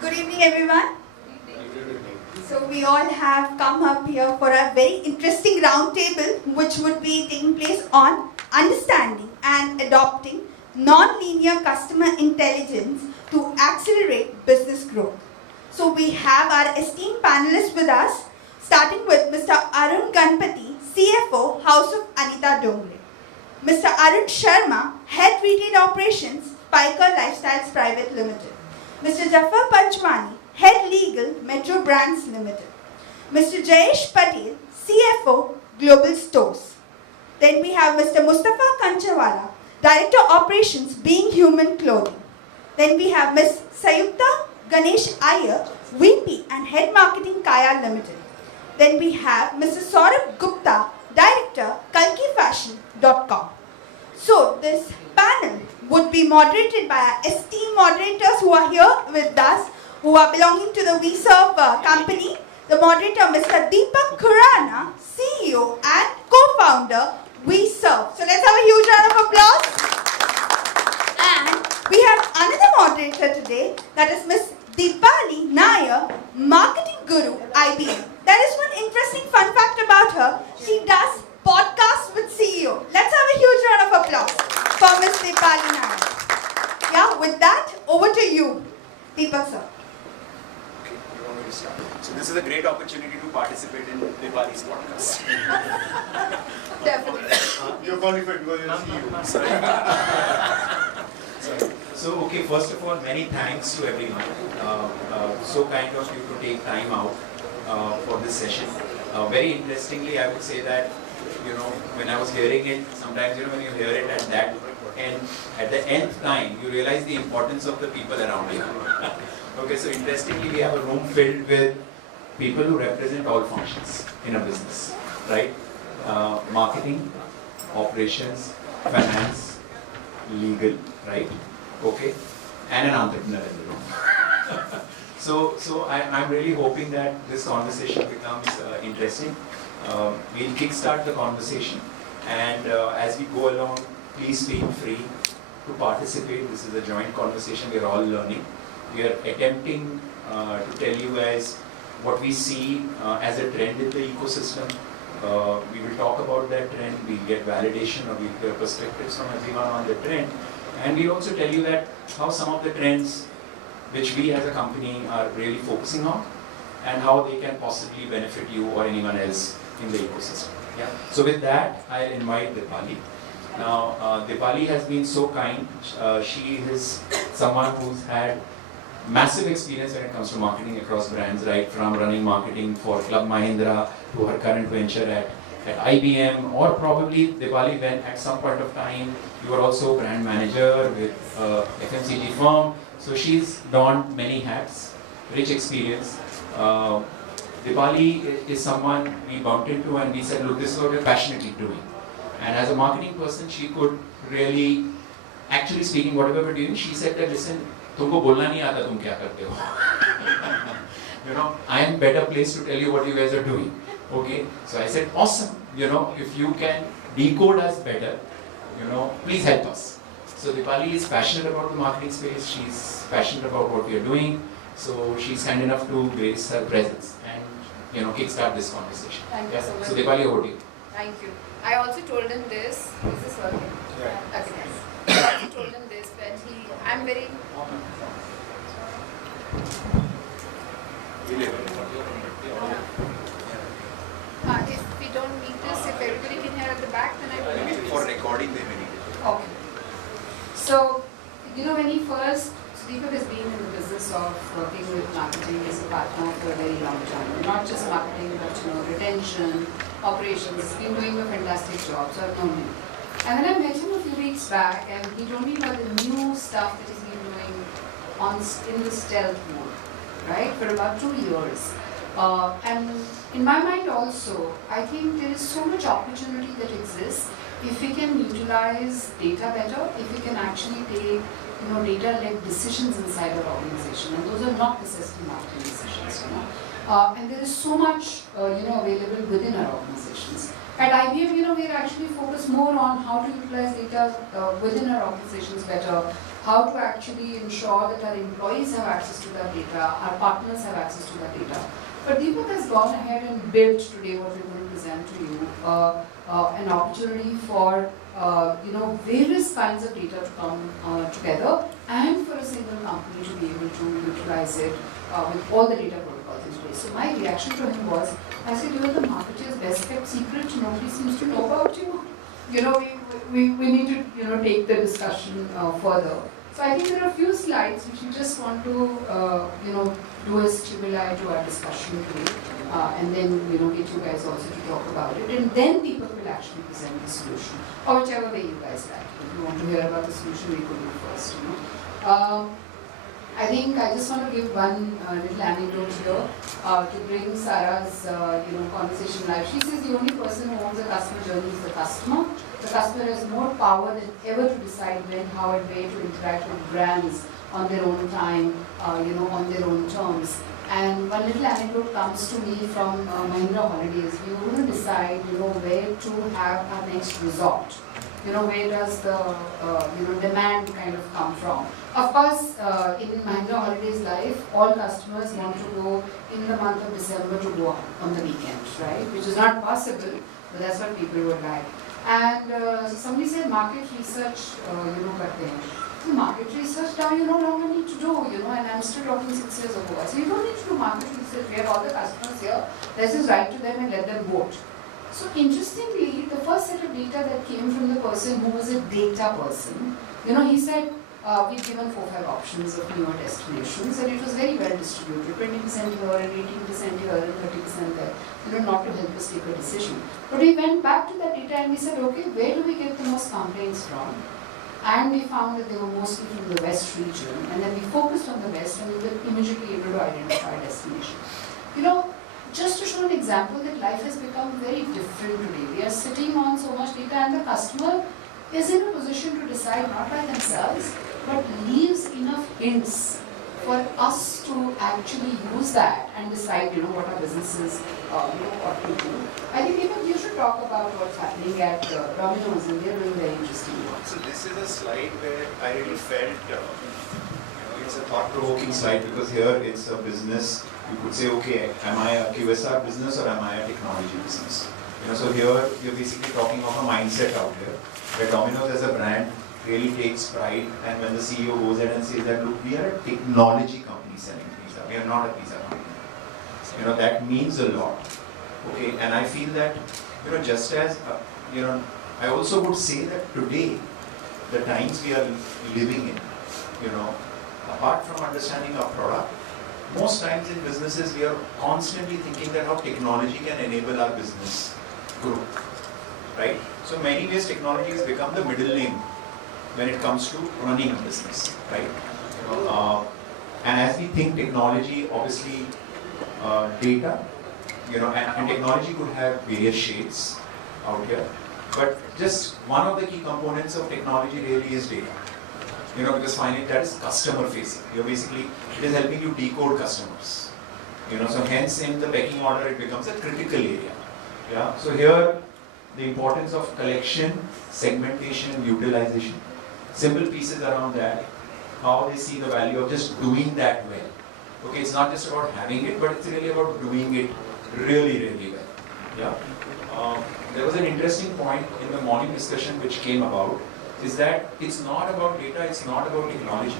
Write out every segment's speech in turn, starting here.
Good evening, everyone. So we all have come up here for a very interesting round table which would be taking place on understanding and adopting non-linear customer intelligence to accelerate business growth. So we have our esteemed panelists with us, starting with Mr. Arun Ganapathy, CFO, House of Anita Dongre. Mr. Arun Sharma, Head Retail Operations, Spykar Lifestyles Private Limited. Mr. Jaffer Panjwani, Head Legal, Metro Brands Limited. Mr. Jayesh Patel, CFO, Global Stores. Then we have Mr. Mustafa Kanchwala, Director Operations, Being Human Clothing. Then we have Ms. Samyukta Ganesh Iyer, VP and Head Marketing, Kaya Limited. Then we have Mr. Saurabh Gupta, Director, KalkiFashion.com. So this panel would be moderated by our esteemed moderators who are here with us, who are belonging to the Vserv company. The moderator, Mr. Dippak Khurana, CEO and co-founder, Vserv. So let's have a huge round of applause. And we have another moderator today, that is Ms. Deepali, Naair, Marketing Guru, IBM. There is one interesting fun fact about her. She does podcasts with CEO. Let's have a huge round of applause for Ms. Deepali Naair. Yeah, with that, over to you, Deepak sir. Okay, you want me to start? So this is a great opportunity to participate in Deepali's podcast. Definitely. You're qualified because you're CEO. Sorry. So, okay, first of all, many thanks to everyone. So kind of you to take time out for this session. Very interestingly, I would say that, when I was hearing it, sometimes, when you hear it at the nth time, you realize the importance of the people around you. Okay, so interestingly, we have a room filled with people who represent all functions in a business, right? Marketing, operations, finance, legal, right? Okay, and an entrepreneur in the room. So I'm really hoping that this conversation becomes interesting. We'll kickstart the conversation, and as we go along, please feel free to participate. This is a joint conversation. We're all learning. We are attempting to tell you guys what we see as a trend in the ecosystem. We will talk about that trend. We'll get validation, or we'll hear perspectives from everyone on the trend. And we'll also tell you that how some of the trends which we as a company are really focusing on, and how they can possibly benefit you or anyone else in the ecosystem. Yeah. So with that, I invite Dipali. Now, Dipali has been so kind. She is someone who's had massive experience when it comes to marketing across brands, right from running marketing for Club Mahindra to her current venture at IBM, or probably Dipali when at some point of time you were also brand manager with FMCG firm. So she's donned many hats, rich experience. Dipali is someone we bumped into and we said, look, this is what we're passionately doing. And as a marketing person, she could really, actually speaking, whatever we're doing, she said that, listen, तुमको बोलना नहीं आता तुम क्या करते हो. I am better placed to tell you what you guys are doing. Okay, so I said, awesome. If you can decode us better, please help us. So Deepali is passionate about the marketing space. She's passionate about what we are doing. So she's kind enough to grace her presence and kickstart this conversation. Thank you so much. So Deepali, over to you. Thank you. I also told him this. Is this working? Yeah. Okay. I also told him this, but I'm very. If we don't need this, if everybody can hear at the back, then I will. Maybe for recording they may need it. Okay. So, when he first, Deepak has been in the business of working with marketing as a partner for a very long time. Not just marketing, but retention, operations. He's been doing a fantastic job, so I've known him. And then I met him a few weeks back, and he told me about the new stuff that he's been doing in the stealth mode, right, for about 2 years. And in my mind also, I think there is so much opportunity that exists if we can utilize data better, if we can actually take data-led decisions inside our organization, and those are not necessarily marketing decisions. And there is so much available within our organizations. At IBM, we're actually focused more on how to utilize data within our organizations better, how to actually ensure that our employees have access to that data, our partners have access to that data. But Deepak has gone ahead and built today what we're going to present to you, an opportunity for various kinds of data to come together and for a single company to be able to utilize it with all the data protocols in place. So my reaction to him was, I said, you're the marketer's best kept secret, nobody seems to know about you. We need to take the discussion further. So I think there are a few slides which we just want to do a stimuli to our discussion today, and then get you guys also to talk about it, and then people will actually present the solution, or whichever way you guys like. If you want to hear about the solution, we could do first. I think I just want to give one little anecdote here to bring Sarah's conversation live. She says the only person who owns the customer journey is the customer. The customer has more power than ever to decide when, how, and where to interact with brands on their own time, on their own terms. And one little anecdote comes to me from Mahindra Holidays. We were going to decide, where to have our next resort. Where does the demand kind of come from? Of course, in Mahindra Holidays life, all customers want to go in the month of December to go on the weekend, right? Which is not possible, but that's what people would like. And somebody said market research, the market research now you no longer need to do, and I'm still talking 6 years ago. So you don't need to do market research. We have all the customers here. Let's just write to them and let them vote. So interestingly, the first set of data that came from the person who was a data person, he said, we've given 4-5 options of newer destinations, and it was very well distributed, 20% here and 18% here and 30% there, not to help us take a decision. But we went back to that data and we said, okay, where do we get the most complaints from? And we found that they were mostly from the West region, and then we focused on the West and we were immediately able to identify a destination. Just to show an example that life has become very different today. We are sitting on so much data and the customer is in a position to decide not by themselves, but leaves enough hints for us to actually use that and decide, what our businesses ought to do. I think even you should talk about what's happening at Domino's, and they're doing very interesting work. So this is a slide where I really felt, it's a thought-provoking slide because here it's a business. You could say, okay, am I a QSR business or am I a technology business? So here you're basically talking of a mindset out here, where Domino's as a brand really takes pride, and when the CEO goes ahead and says that, look, we are a technology company selling pizza, we are not a pizza company. That means a lot. Okay, and I feel that, just as, I also would say that today, the times we are living in, apart from understanding our product, most times in businesses we are constantly thinking that how technology can enable our business growth, right? So many ways technology has become the middle name when it comes to running a business, right? And as we think technology, obviously data, and technology could have various shades out here, but just one of the key components of technology really is data. Because finally that is customer facing. It is helping you decode customers. So hence in the pecking order it becomes a critical area. Yeah. So here the importance of collection, segmentation, utilization. Simple pieces around that. How they see the value of just doing that well. Okay, it's not just about having it, but it's really about doing it really, really well. Yeah. There was an interesting point in the morning discussion which came about, is that it's not about data, it's not about technology.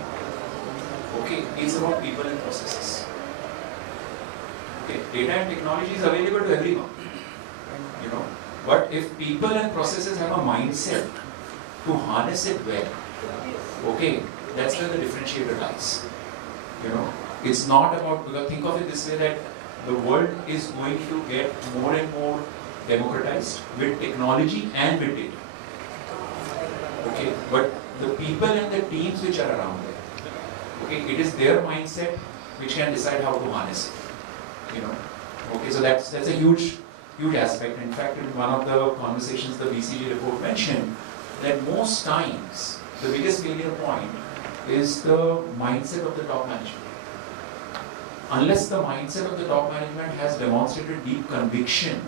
Okay, it's about people and processes. Okay, data and technology is available to everyone. But if people and processes have a mindset to harness it well, okay, that's where the differentiator lies. It's not about, because think of it this way, that the world is going to get more and more democratized with technology and with data. Okay, but the people and the teams which are around there, okay, it is their mindset which can decide how to harness it. Okay, so that's a huge aspect. In fact, in one of the conversations the BCG report mentioned that most times the biggest failure point is the mindset of the top management. Unless the mindset of the top management has demonstrated deep conviction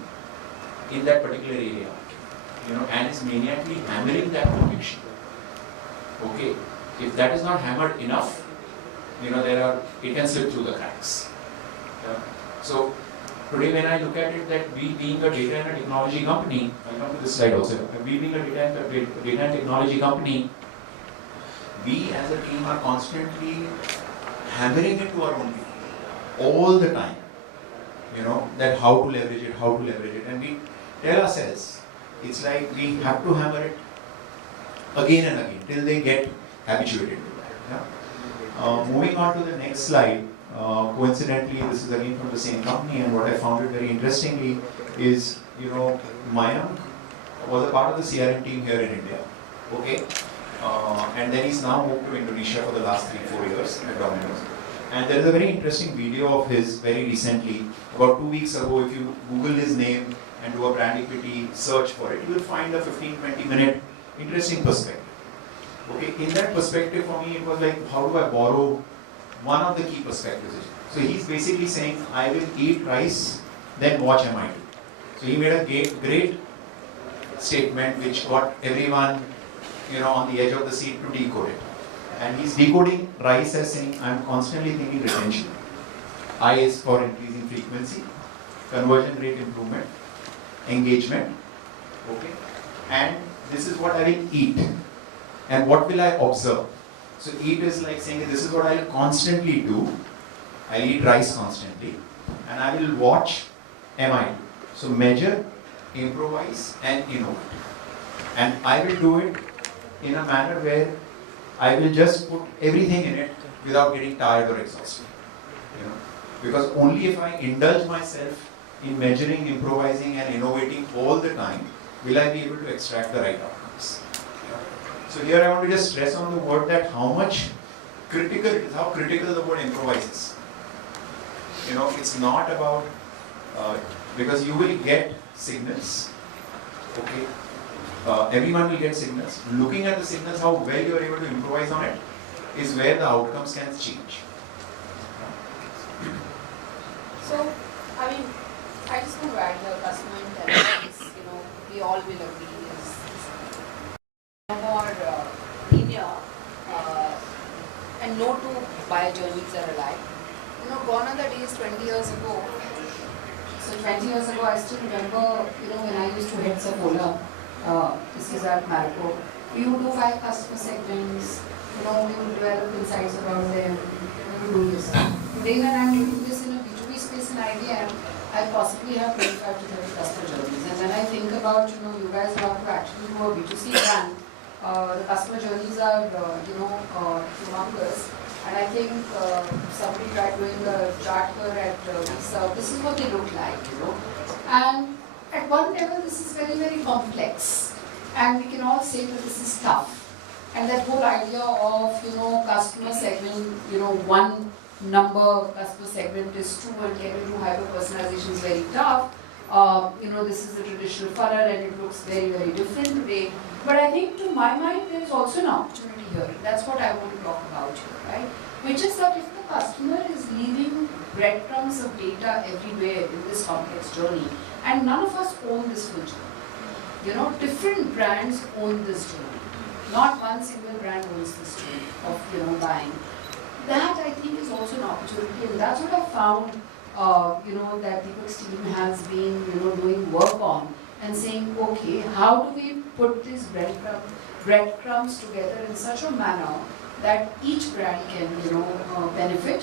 in that particular area, and is maniacally hammering that conviction. Okay, If that is not hammered enough, it can slip through the cracks. Yeah. So today when I look at it, that we being a data and a technology company, I'll come to this slide also, we being a data and technology company, we as a team are constantly hammering it to our own people all the time. That how to leverage it, and we tell ourselves, it's like we have to hammer it again and again till they get habituated to that. Yeah? Moving on to the next slide, coincidentally, this is again from the same company, and what I found it very interestingly is, Mayank was a part of the CRM team here in India, okay? And then he's now moved to Indonesia for the last 3-4 years at Domino's. And there is a very interesting video of his very recently, about 2 weeks ago. If you Google his name and do a brand equity search for it, you will find a 15-20 minute interesting perspective. Okay, in that perspective for me, it was like, how do I borrow one of the key perspectives? So he's basically saying, I will eat rice, then watch MIT. So he made a great statement which got everyone on the edge of the seat to decode it. And he's decoding rice as saying, I'm constantly thinking retention. I is for increasing frequency, conversion rate improvement, engagement, okay? And this is what I will eat. And what will I observe? So eat is like saying, this is what I will constantly do. I'll eat rice constantly. And I will watch MI. So measure, improvise, and innovate. And I will do it in a manner where I will just put everything in it without getting tired or exhausted. Because only if I indulge myself in measuring, improvising, and innovating all the time, will I be able to extract the right outcomes. So here I want to just stress on the word that how critical it is, how critical the word improvise is. It's not about, because you will get signals, okay? Everyone will get signals. Looking at the signals, how well you are able to improvise on it, is where the outcomes can change. So, I just want to add the customer intelligence, we all will agree is more linear and no two buyer journeys are alike. Gone are the days 20 years ago. So 20 years ago, I still remember, when I used to head Sephora, this is at Marico. We would do 5 customer segments, we would develop insights about them, we would do this. Today when I'm doing this in a B2B space in IBM, I possibly have 25 to 30 customer journeys. And when I think about, you guys want to actually do a B2C brand, the customer journeys are, humongous. And I think somebody tried doing a chart here at Vserv. This is what they look like, And at one level, this is very, very complex, and we can all say that this is tough. And that whole idea of, customer segment, one number customer segment is true and can we do hyper-personalization is very tough. This is the traditional funnel and it looks very, very different today. But I think to my mind, there is also an opportunity here. That's what I want to talk about here, right? Which is that if the customer is leaving breadcrumbs of data everywhere in this complex journey, and none of us own this full journey. Different brands own this journey. Not one single brand owns this journey of buying. That I think is also an opportunity, and that's what I found. That Deepak's team has been doing work on and saying, okay, how do we put these breadcrumbs together in such a manner that each brand can benefit,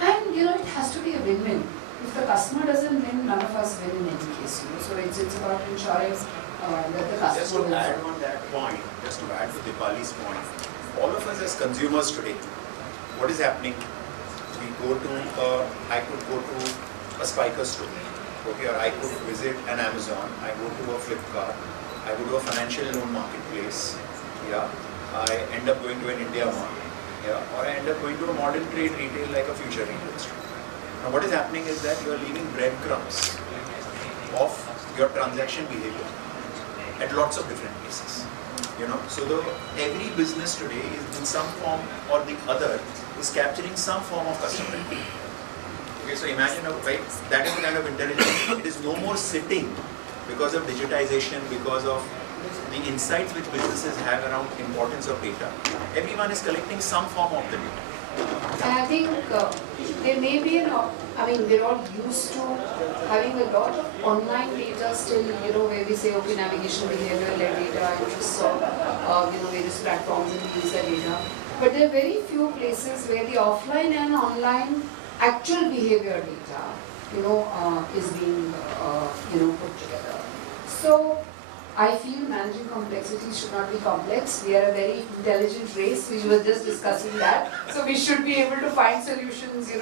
and it has to be a win-win. If the customer doesn't win, none of us win in any case. So it's about ensuring that the customer just to wins. add on that point, just to add to Dipali's point, all of us as consumers today, what is happening? I could go to a Spykar store, okay, or I could visit an Amazon, I go to a Flipkart, I go to a financial loan marketplace, yeah, I end up going to an India Mart, yeah, or I end up going to a modern trade retail like a future retail store. Now what is happening is that you are leaving breadcrumbs of your transaction behavior at lots of different places. So every business today is in some form or the other is capturing some form of customer intent. Okay, so imagine that is the kind of intelligence. It is no more sitting because of digitization, because of the insights which businesses have around importance of data, everyone is collecting some form of the data. And I think there may be we're all used to having a lot of online data still, where we say, okay, navigation behavior-led data, and just saw, various platforms and we use that data. But there are very few places where the offline and online actual behavior data, is being, put together. So, I feel managing complexity should not be complex. We are a very intelligent race. We were just discussing that. So we should be able to find solutions, to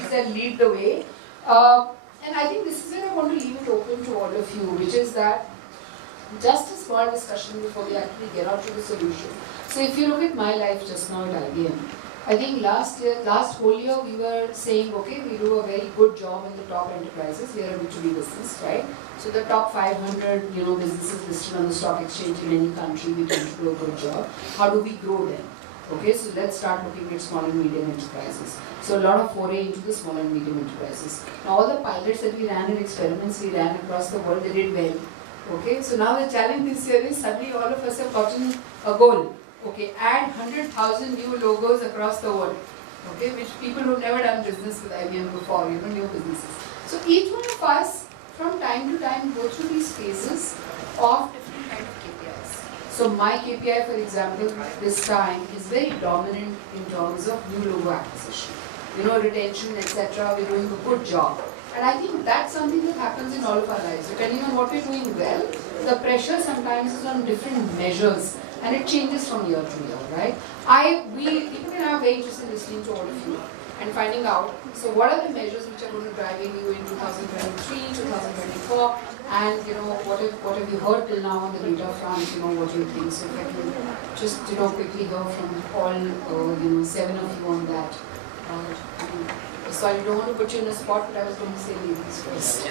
these and lead the way. And I think this is where I want to leave it open to all of you, which is that just a small discussion before we actually get out to the solution. So if you look at my life just now at IBM, I think last whole year we were saying, okay, we do a very good job in the top enterprises. We are a B2B business, right? So the top 500, businesses listed on the stock exchange in any country, we tend to do a good job. How do we grow them? Okay, so let's start looking at small and medium enterprises. So a lot of foray into the small and medium enterprises. Now all the pilots that we ran and experiments we ran across the world, they did well. Okay, so now the challenge this year is suddenly all of us have gotten a goal. Okay, add 100,000 new logos across the world. Okay, which people who've never done business with IBM before, new businesses. So each one of us, from time to time, go through these phases of different kind of KPIs. So my KPI, for example, this time is very dominant in terms of new logo acquisition. Retention, etc. We're doing a good job. And I think that's something that happens in all of our lives. Depending on what we're doing well, the pressure sometimes is on different measures. And it changes from year to year, right? People are very interested in listening to all of you and finding out, so what are the measures which are going to drive you in 2023, 2024, and what have you heard till now on the data front, what do you think? So if I can just, quickly hear from all, 7 of you on that. Sorry, I don't want to put you in a spot, but I was going to say ladies first.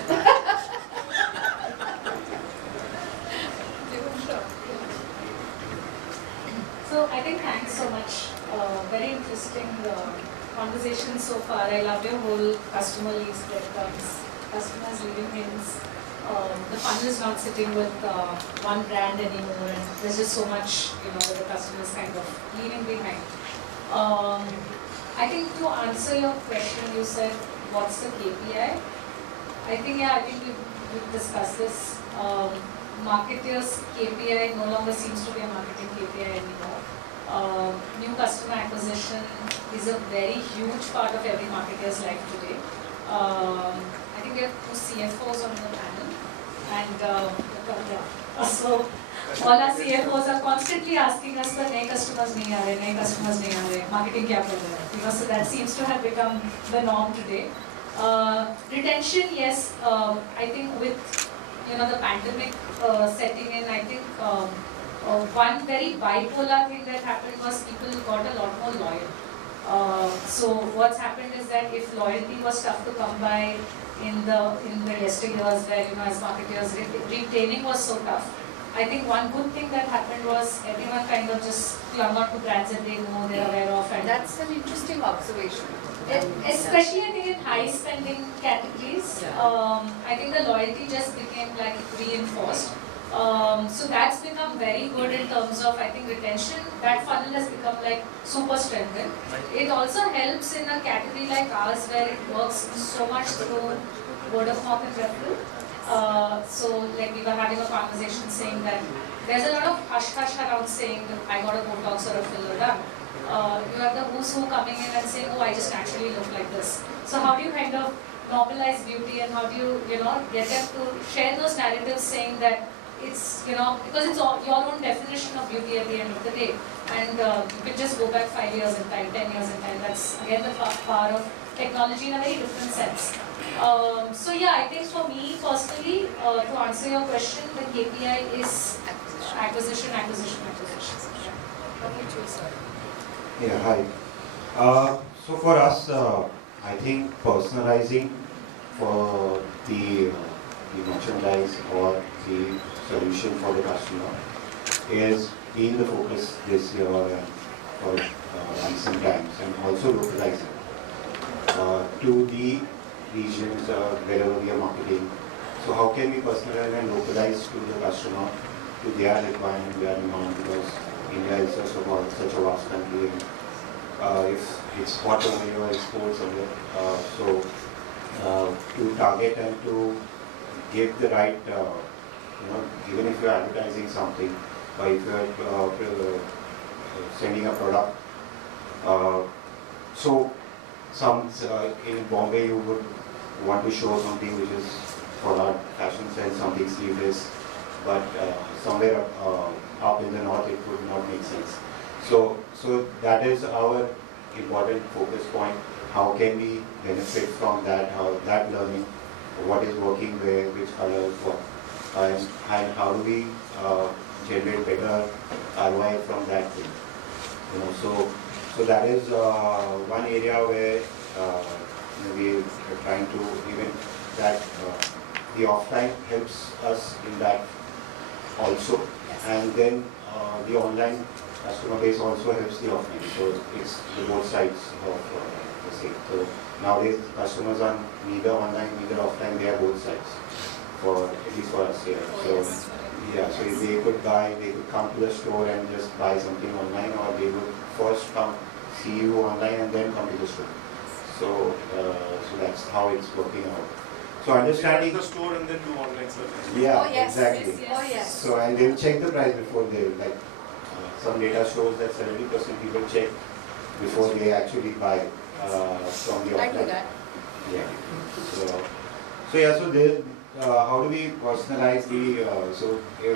So I think thanks so much. Very interesting conversation so far. I love your whole customer leads breadcrumbs, customers leaving hints. The fun is not sitting with one brand anymore, and there's just so much, that the customers kind of leaving behind. I think to answer your question, you said, what's the KPI? I think we've discussed this. Marketers' KPI no longer seems to be a marketing KPI anymore. New customer acquisition is a very huge part of every marketer's life today. I think we have 2 CFOs on the panel, and so all our CFOs are constantly asking us for नए customers नहीं आ रहे, marketing क्या कर रहे हैं? So that seems to have become the norm today. Retention, yes, I think with the pandemic setting in, I think one very bipolar thing that happened was people got a lot more loyal. So what's happened is that if loyalty was tough to come by in the yesteryears where, as marketers, retaining was so tough, I think one good thing that happened was everyone kind of just clung on to brands that they know, they're aware of. And that's an interesting observation. Especially I think in high spending categories, I think the loyalty just became like reinforced. So that's become very good in terms of, I think, retention. That funnel has become like super strengthened. It also helps in a category like ours where it works so much through word of mouth and referral. So like we were having a conversation saying that there's a lot of hush-hush around saying I got a Botox or a filler done. You have the who's who coming in and saying, oh, I just naturally look like this. So how do you kind of normalize beauty, and how do you, get them to share those narratives saying that it's, because it's all, your own definition of beauty at the end of the day. And you can just go back 5 years in time, 10 years in time. That's again the power of technology in a very different sense. So yeah, I think for me personally, to answer your question, the KPI is acquisition. Yeah, hi. So for us, I think personalizing for the merchandise or the solution for the customer is being the focus this year and for recent times, and also localizing to the regions wherever we are marketing. So how can we personalize and localize to the customer to their requirement, their demand, because India is such a vast country. And, if it's hot over here, it's cold somewhere. To target and to give the right, even if you're advertising something, or if you're sending a product, in Bombay you would want to show something which is for our fashion sense, something sleeveless, but somewhere up in the north it would not make sense. So that is our important focus point. How can we benefit from that? That learning, what is working where, which colors, what, and how do we generate better ROI from that thing? So that is one area where we are trying to even that the offline helps us in that also, and then the online customer base also helps the offline. So it's the both sides of the same. So nowadays customers are neither online neither offline; they are both sides. At least for us here. So if they could come to the store and just buy something online, or they would first come see you online and then come to the store. So that's how it's working out. So understanding the store and then do online search. Yeah, Oh, yes. exactly. Yes, yes. Oh, yes. So and they'll check the price before they some data shows that 70% people check before they actually buy from the offline. I do that. Yeah. So there, how do we personalize the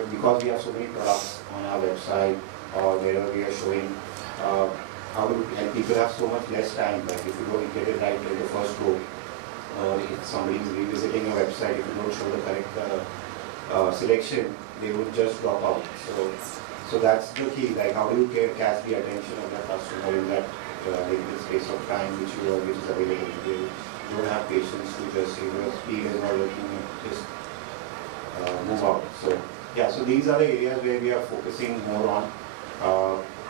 because we have so many products on our website or wherever we are showing, and people have so much less time. Like if you don't get it right in the first go, or if somebody is revisiting a website, if you don't show the correct selection, they would just drop out. So that's the key. Like how do you catch the attention of the customer in that limited space of time which is available? You don't have patience to just speed is not working, just move out. So these are the areas where we are focusing more on.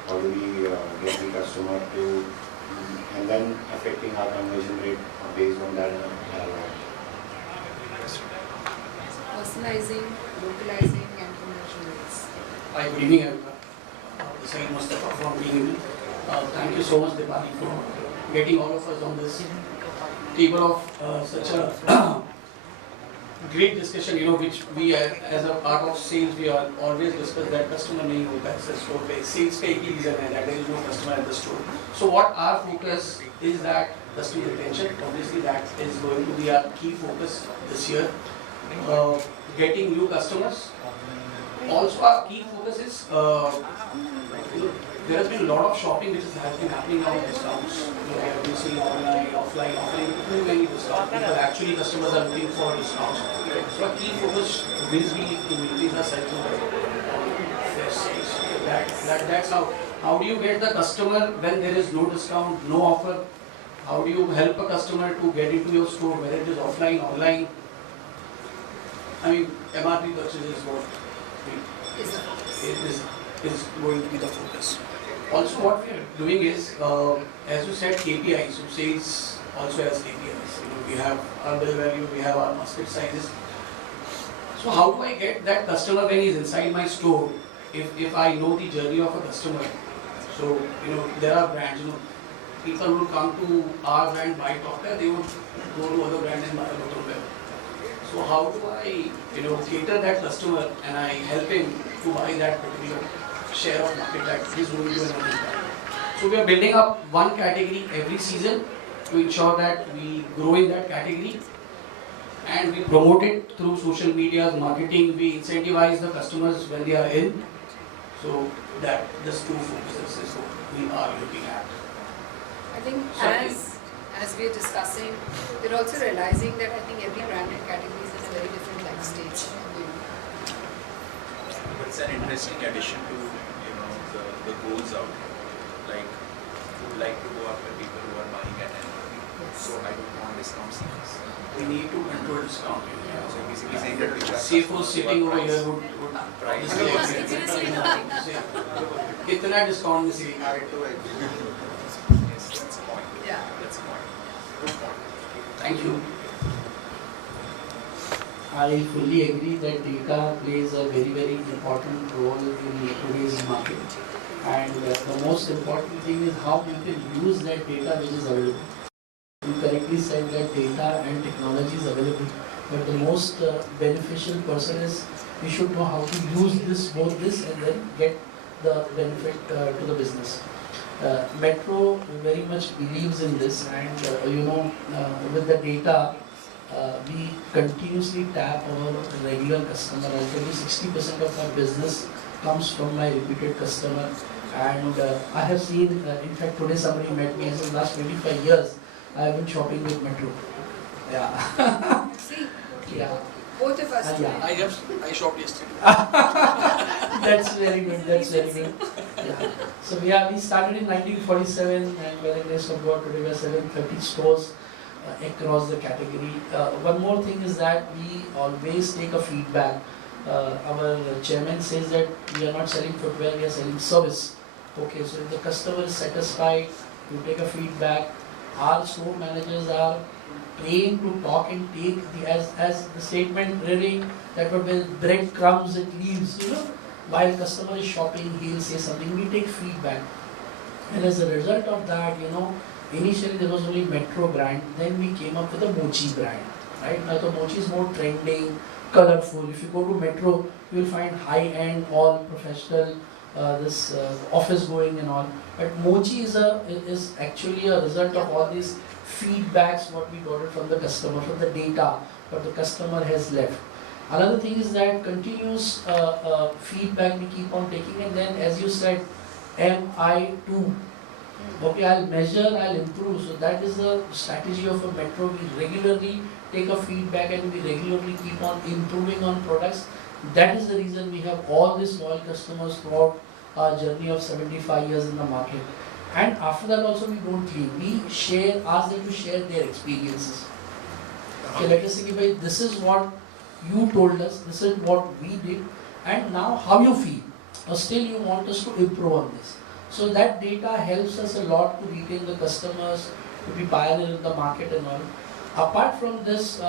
How do we get the customer to, and then affecting our conversion rate based on that. Personalizing, localizing, and conversion rates. Hi, good evening, everyone. This is Mustafa from being. Thank you so much, Dipali, for getting all of us on this table of such a great discussion, which we as a part of sales, we are always discuss that customer nahi hota hai store pe. Sales ka ek hi reason hai that there is no customer at the store. So what our focus is that customer retention, obviously that is going to be our key focus this year. Getting new customers. Also our key focus is, there has been a lot of shopping which has been happening now with discounts. We have been seeing online, offline, offering too many discounts. Actually customers are looking for discounts. So our key focus will be to increase our cycle their sales. That's how do you get the customer when there is no discount, no offer? How do you help a customer to get into your store, whether it is offline, online? I mean, MRP purchase is what is going to be the focus. Also, what we are doing is, as you said, KPIs. So sales also has KPIs. We have our bill value, we have our basket sizes. So how do I get that customer when he's inside my store? If I know the journey of a customer, so there are brands. People will come to our brand, buy Doctor, they would go to other brands and buy a lot of them. So how do I cater that customer and I help him to buy that particular share of market that he's going to another brand? So we are building up one category every season to ensure that we grow in that category, and we promote it through social media, marketing. We incentivize the customers when they are in. So that this two focuses is what we are looking at. I think as we are discussing, we're also realizing that I think every brand and category is at a very different life stage. It's an interesting addition to the goals out. Like we would like to go after people who are buying at end. So I don't want discount sales. We need to control discount. So basically saying that CFO sitting over here would price. Kitna discount is it? Yes, that's the point. Yeah. That's the point. Good point. Thank you. I fully agree that data plays a very, very important role in today's market. And the most important thing is how you can use that data which is available. You correctly said that data and technology is available, but the most beneficial person is we should know how to use this, both this, and then get the benefit to the business. Metro very much believes in this, and with the data, we continuously tap our regular customer. I'll tell you, 60% of my business comes from my repeated customer. And I have seen, in fact, today somebody met me and said, last 25 years, I have been shopping with Metro. Yeah. See, Yeah. both of us. Yeah. I shopped yesterday. That's very good. That's very good. Yeah. So we started in 1947, and by the grace of God, today we are 730 stores across the category. One more thing is that we always take a feedback. Our chairman says that we are not selling footwear, we are selling service. Okay, so if the customer is satisfied, you take a feedback. Our store managers are trained to talk and take as the statement really that when bread crumbs it leaves, while customer is shopping, he'll say something, we take feedback. And as a result of that, initially there was only Metro brand, then we came up with a Mochi brand. Right? Now the Mochi is more trending, colorful. If you go to Metro, you will find high-end, all professional, office going and all. But Mochi is actually a result of all these feedbacks what we got it from the customer, from the data what the customer has left. Another thing is that continuous feedback we keep on taking, and then as you said, MI2. Okay, I'll measure, I'll improve. So that is the strategy of a Metro. We regularly take a feedback and we regularly keep on improving on products. That is the reason we have all these loyal customers throughout our journey of 75 years in the market. And after that also we don't leave. We ask them to share their experiences. Okay, let us say, this is what you told us, this is what we did, and now how you feel. Or still you want us to improve on this. So that data helps us a lot to retain the customers, to be pioneer in the market and all. Apart from this,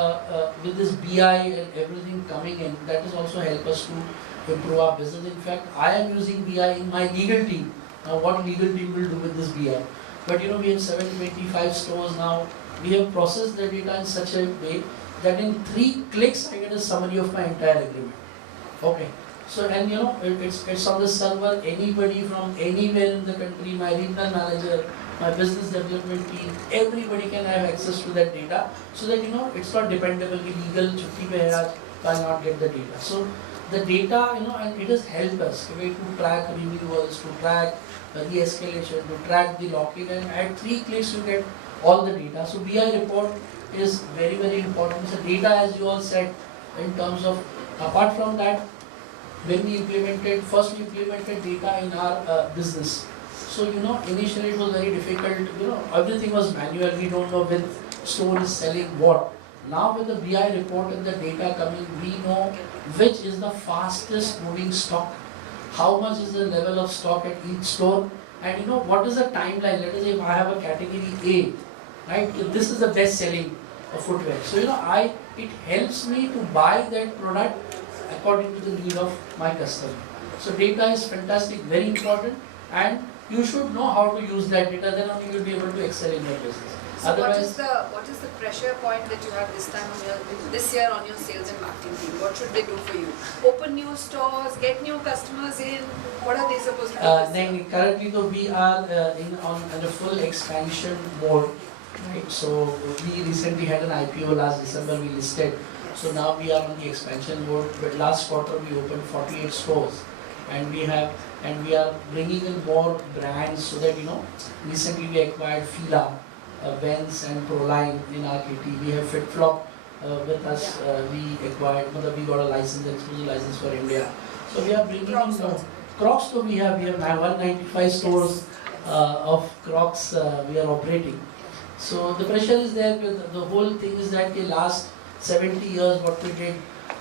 with this BI and everything coming in, that is also help us to improve our business. In fact, I am using BI in my legal team. Now what legal team will do with this BI? But we have 725 stores now. We have processed the data in such a way that in 3 clicks I get a summary of my entire agreement. Okay. So and it's on the server. Anybody from anywhere in the country, my regional manager, my business development team, everybody can have access to that data, so that it's not dependable. Legal chutti pe hai, I'll not get the data. So the data, and it has helped us to track renewals, to track the escalation, to track the lock-in, and at 3 clicks you get all the data. So BI report is very, very important. So data, as you all said, in terms of, apart from that, when we implemented data in our business. So initially it was very difficult, everything was manual, we don't know which store is selling what. Now with the BI report and the data coming, we know which is the fastest moving stock, how much is the level of stock at each store, and what is the timeline. Let us say if I have a category A, right, this is the best selling footwear. So it helps me to buy that product according to the need of my customer. So data is fantastic, very important, and you should know how to use that data, then only you will be able to excel in your business. So Otherwise, what is the pressure point that you have this year on your sales and marketing team? What should they do for you? Open new stores, get new customers in. What are they supposed to do? Currently though we are on a full expansion mode. Right? So we recently had an IPO last December, we listed. So now we are on the expansion mode. But last quarter we opened 48 stores, and we are bringing in more brands, so that recently we acquired Fila, Vans and Proline in our kitty. We have FitFlop with us. We acquired, we got a license, exclusive license for India. So we are bringing in Crocs. So we have now 195 stores of Crocs we are operating. So the pressure is there. The whole thing is that the last 70 years what we did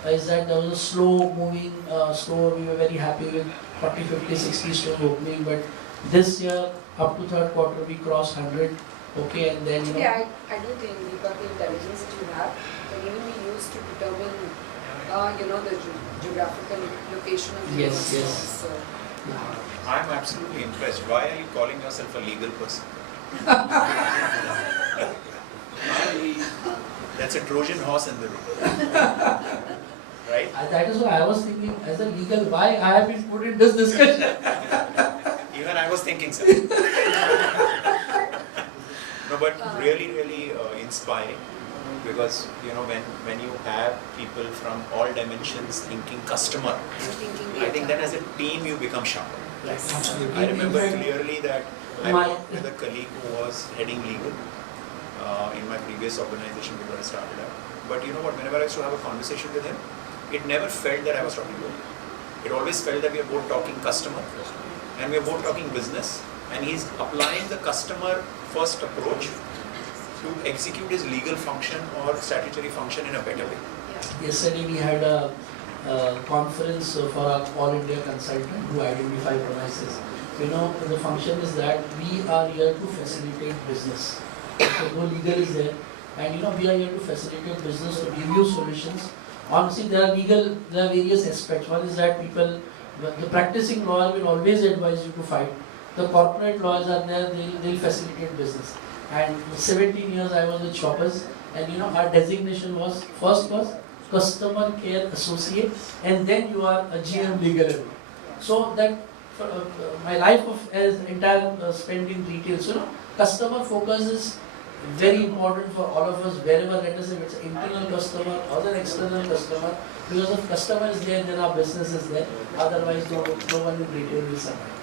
is that there was a slow moving store. We were very happy with 40, 50, 60 stores opening, but this year up to 3rd quarter we crossed 100. Okay, and then I do think, Deepak, the intelligence that you have can even be used to determine the geographical location of the Yes, US yes. stores. So, I'm absolutely impressed. Why are you calling yourself a legal person? That's a Trojan horse in the room. Right? That is what I was thinking, as a legal, why I have been put in this discussion. Even I was thinking so. No, but really, really inspiring, because when you have people from all dimensions thinking customer, I think then as a team you become sharper. Absolutely. I remember In fact, clearly that I worked with a colleague who was heading legal in my previous organization before I started up. But you know what, whenever I used to have a conversation with him, it never felt that I was talking to him. It always felt that we are both talking customer and we are both talking business, and he's applying the customer first approach to execute his legal function or statutory function in a better way. Yesterday we had a conference for our All India consultant who identify premises. The function is that we are here to facilitate business. So no legal is there, and we are here to facilitate business, to give you solutions. Honestly, there are various aspects. One is that the practicing lawyer will always advise you to fight. The corporate lawyers are there, they'll facilitate business. And 17 years I was with Shoppers, and our designation was Customer Care Associate, and then you are a GM legal. So that my life as entire spent in retail. So customer focus is very important for all of us, wherever, let us say it's an internal customer or an external customer. Because if customer is there, then our business is there. Otherwise, no one in retail will survive.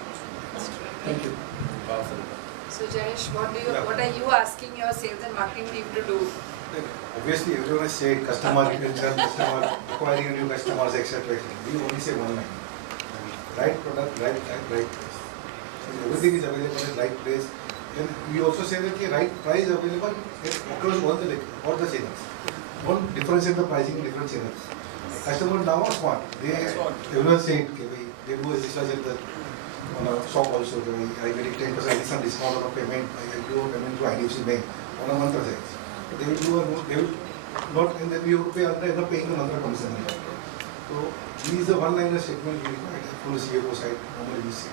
Thank you. Powerful. So Jayesh, what are you asking your sales and marketing team to do? Obviously, everyone has said customer retention, customer acquiring new customers, etc. We only say one line: right product, right time, right place. So everything is available in right place. And we also say that the right price available across all the channels. One difference in the pricing in different channels. Customer now are smart. Everyone said they do a research on a shop also. I get 10% additional discount on a payment. I do a payment to IDFC Bank on a month or so. They will not, and then we will pay end up paying another commission. So this is the one-liner statement we require from the CFO side. Normally we see.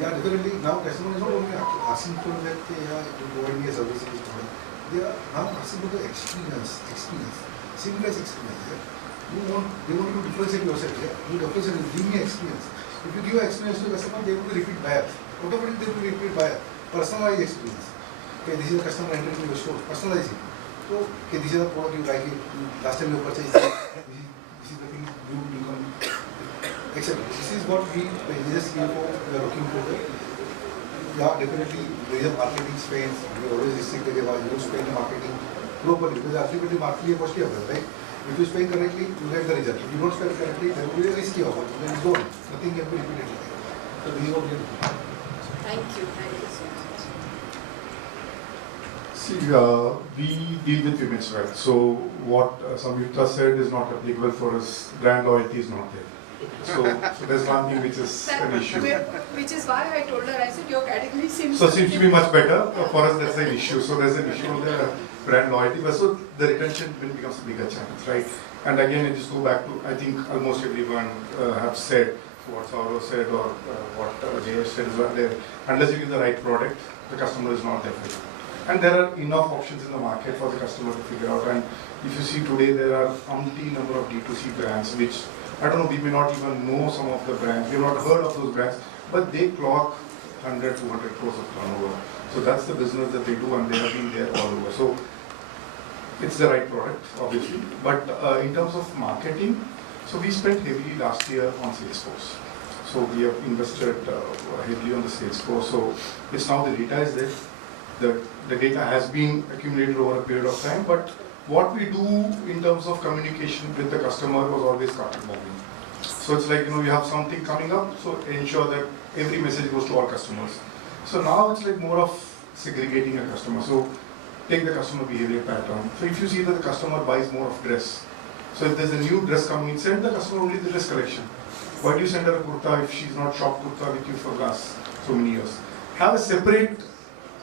Yeah, definitely now customer is not only asking for that to provide me a service. They are now asking for the experience, seamless experience. Yeah? They want you to differentiate yourself. Yeah? You differentiate, give me experience. If you give experience to the customer, they will be repeat buyer. Automatically they will be repeat buyer. Personalized experience. Okay, this is the customer entering into your store. Personalizing. So, okay, this is the product you like it. Last time you purchased it. This is the thing you can, etc. This is what we are looking for. Yeah, definitely there is a marketing spend. We always restrict the you spend marketing properly, because ultimately marketing is costly, right? If you spend correctly, you get the result. If you don't spend correctly, there will be a risky offer. Then it's gone. Nothing can be repeated. So this is what we are doing. Thank you so much. See, we deal with women's wear. So what Samyukta said is not applicable for us. Brand loyalty is not there. So there's one thing which is an issue. Which is why I told her, I said your category seems So it seems to be much better. For us, that's an issue. So there's an issue of the brand loyalty. But so the retention becomes a bigger challenge, right? And again, I just go back to, I think almost everyone have said what Saurabh said or what Jayesh said as well. Unless you give the right product, the customer is not there for you. And there are enough options in the market for the customer to figure out. And if you see today, there are umpteen number of D2C brands, which, I don't know, we may not even know some of the brands. We have not heard of those brands, but they clock 100, 200 crores of turnover. So that's the business that they do, and they have been there all over. So it's the right product, obviously. But in terms of marketing, so we spent heavily last year on Salesforce. So we have invested heavily on the Salesforce. So it's now the data is there. The data has been accumulated over a period of time, but what we do in terms of communication with the customer was always carpet bombing. So it's like, you have something coming up, so ensure that every message goes to all customers. So now it's like more of segregating a customer. So take the customer behavior pattern. So if you see that the customer buys more of dress, so if there's a new dress coming in, send the customer only the dress collection. Why do you send her a kurta if she's not shopped kurta with you for last so many years? Have a separate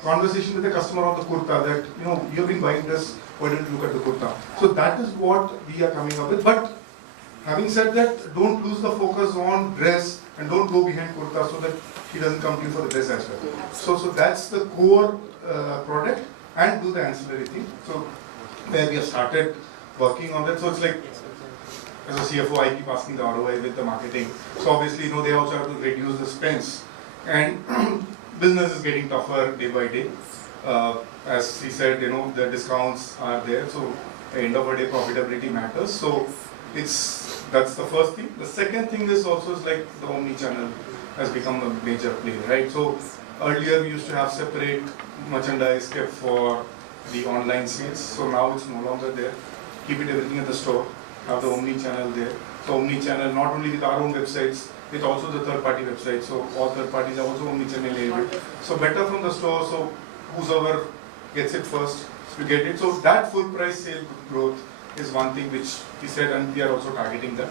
conversation with the customer on the kurta that, you've been buying this, why don't you look at the kurta? So that is what we are coming up with. But having said that, don't lose the focus on dress and don't go behind kurta so that he doesn't come to you for the dress as well. So that's the core product, and do the ancillary thing. So where we have started working on that. So it's like, as a CFO, I keep asking the ROI with the marketing. So obviously, they also have to reduce the spends. And business is getting tougher day by day. As he said, the discounts are there. So at the end of the day, profitability matters. So that's the first thing. The second thing is also like the omni-channel has become a major play, right? So earlier we used to have separate merchandise kept for the online sales. So now it's no longer there. Keep it everything at the store. Have the omni-channel there. So omni-channel not only with our own websites, with also the third-party websites. So all third parties are also omni-channel enabled. So better from the store. So whosoever gets it first, you get it. So that full price sale growth is one thing which he said, and we are also targeting that.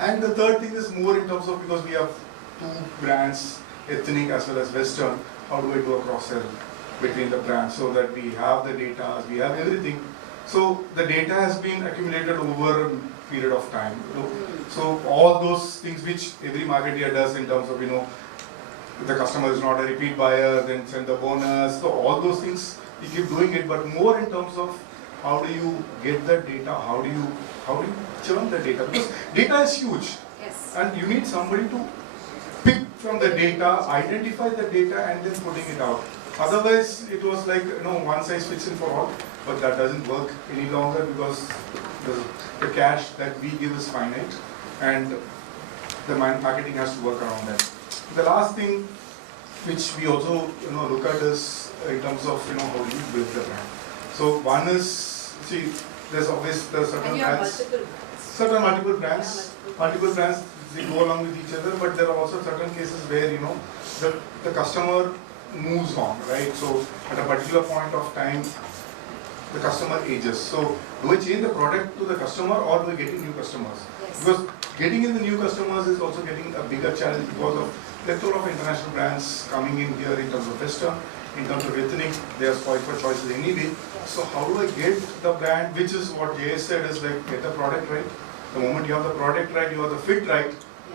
And the third thing is more in terms of, because we have two brands, ethnic as well as Western, how do I do a cross-sell between the brands so that we have the data, we have everything. So the data has been accumulated over a period of time. So all those things which every marketer does in terms of, the customer is not a repeat buyer, then send the bonus. So all those things, we keep doing it, but more in terms of how do you get the data, how do you churn the data? Because data is huge. Yes. And you need somebody to pick from the data, identify the data, and then putting it out. Otherwise, it was like, one size fits in for all, but that doesn't work any longer because the cash that we give is finite, and the marketing has to work around that. The last thing which we also look at is in terms of how do you build the brand. So one is, there's certain brands, multiple brands, they go along with each other, but there are also certain cases where the customer moves on, right? So at a particular point of time, the customer ages. So do I change the product to the customer or do I get in new customers? Yes. Because getting in the new customers is also getting a bigger challenge because of plethora of international brands coming in here in terms of Western, in terms of ethnic, they are spoiled for choices anyway. So how do I get the brand, which is what Jayesh said, is like get the product right. The moment you have the product right, you have the fit right.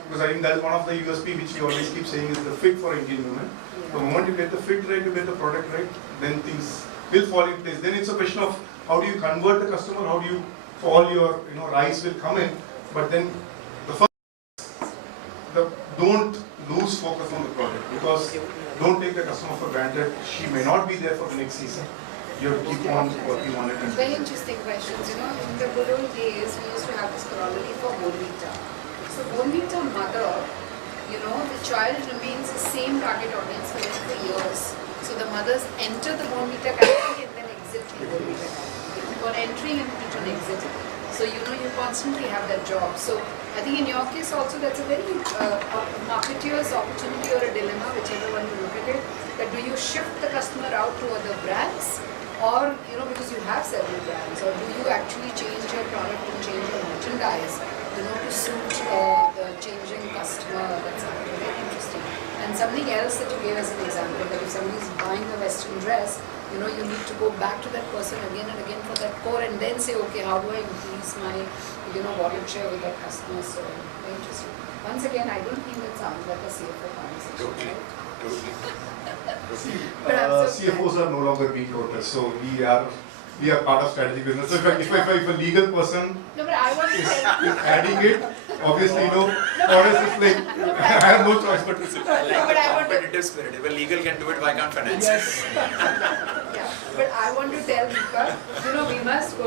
Because I think that is one of the USP which we always keep saying is the fit for Indian women. The moment you get the fit right, you get the product right, then things will fall in place. Then it's a question of how do you convert the customer, how do you, so all your rise will come in, but then the first, don't lose focus on the product, because don't take the customer for granted. She may not be there for the next season. You have to keep on working on it. Very interesting questions. In the good old days, we used to have this corollary for Bonvita. So Bonvita mother, the child remains the same target audience for them for years. So the mothers enter the Bonvita category and then exit the Bonvita category. For entering and return exit. So you constantly have that job. So I think in your case also that's a very marketeer's opportunity or a dilemma, whichever one you look at it, that do you shift the customer out to other brands, or because you have several brands, or do you actually change your product and change your merchandise, to suit the changing customer? That's very interesting. And something else that you gave as an example, that if somebody is buying a Western dress, you need to go back to that person again and again for that core, and then say, okay, how do I increase my wallet share with that customer? So very interesting. Once again, I don't think that sounds like a CFO conversation. Totally. But CFOs are no longer being quotas, so we are part of strategy business. So if a legal person no, but I want to is tell adding it, obviously, for us it's like, I have no choice but to sit. but I want to. Competitive spirit. If a legal can do it, why can't finance? Yes. Yeah, but I want to tell Dippak, we must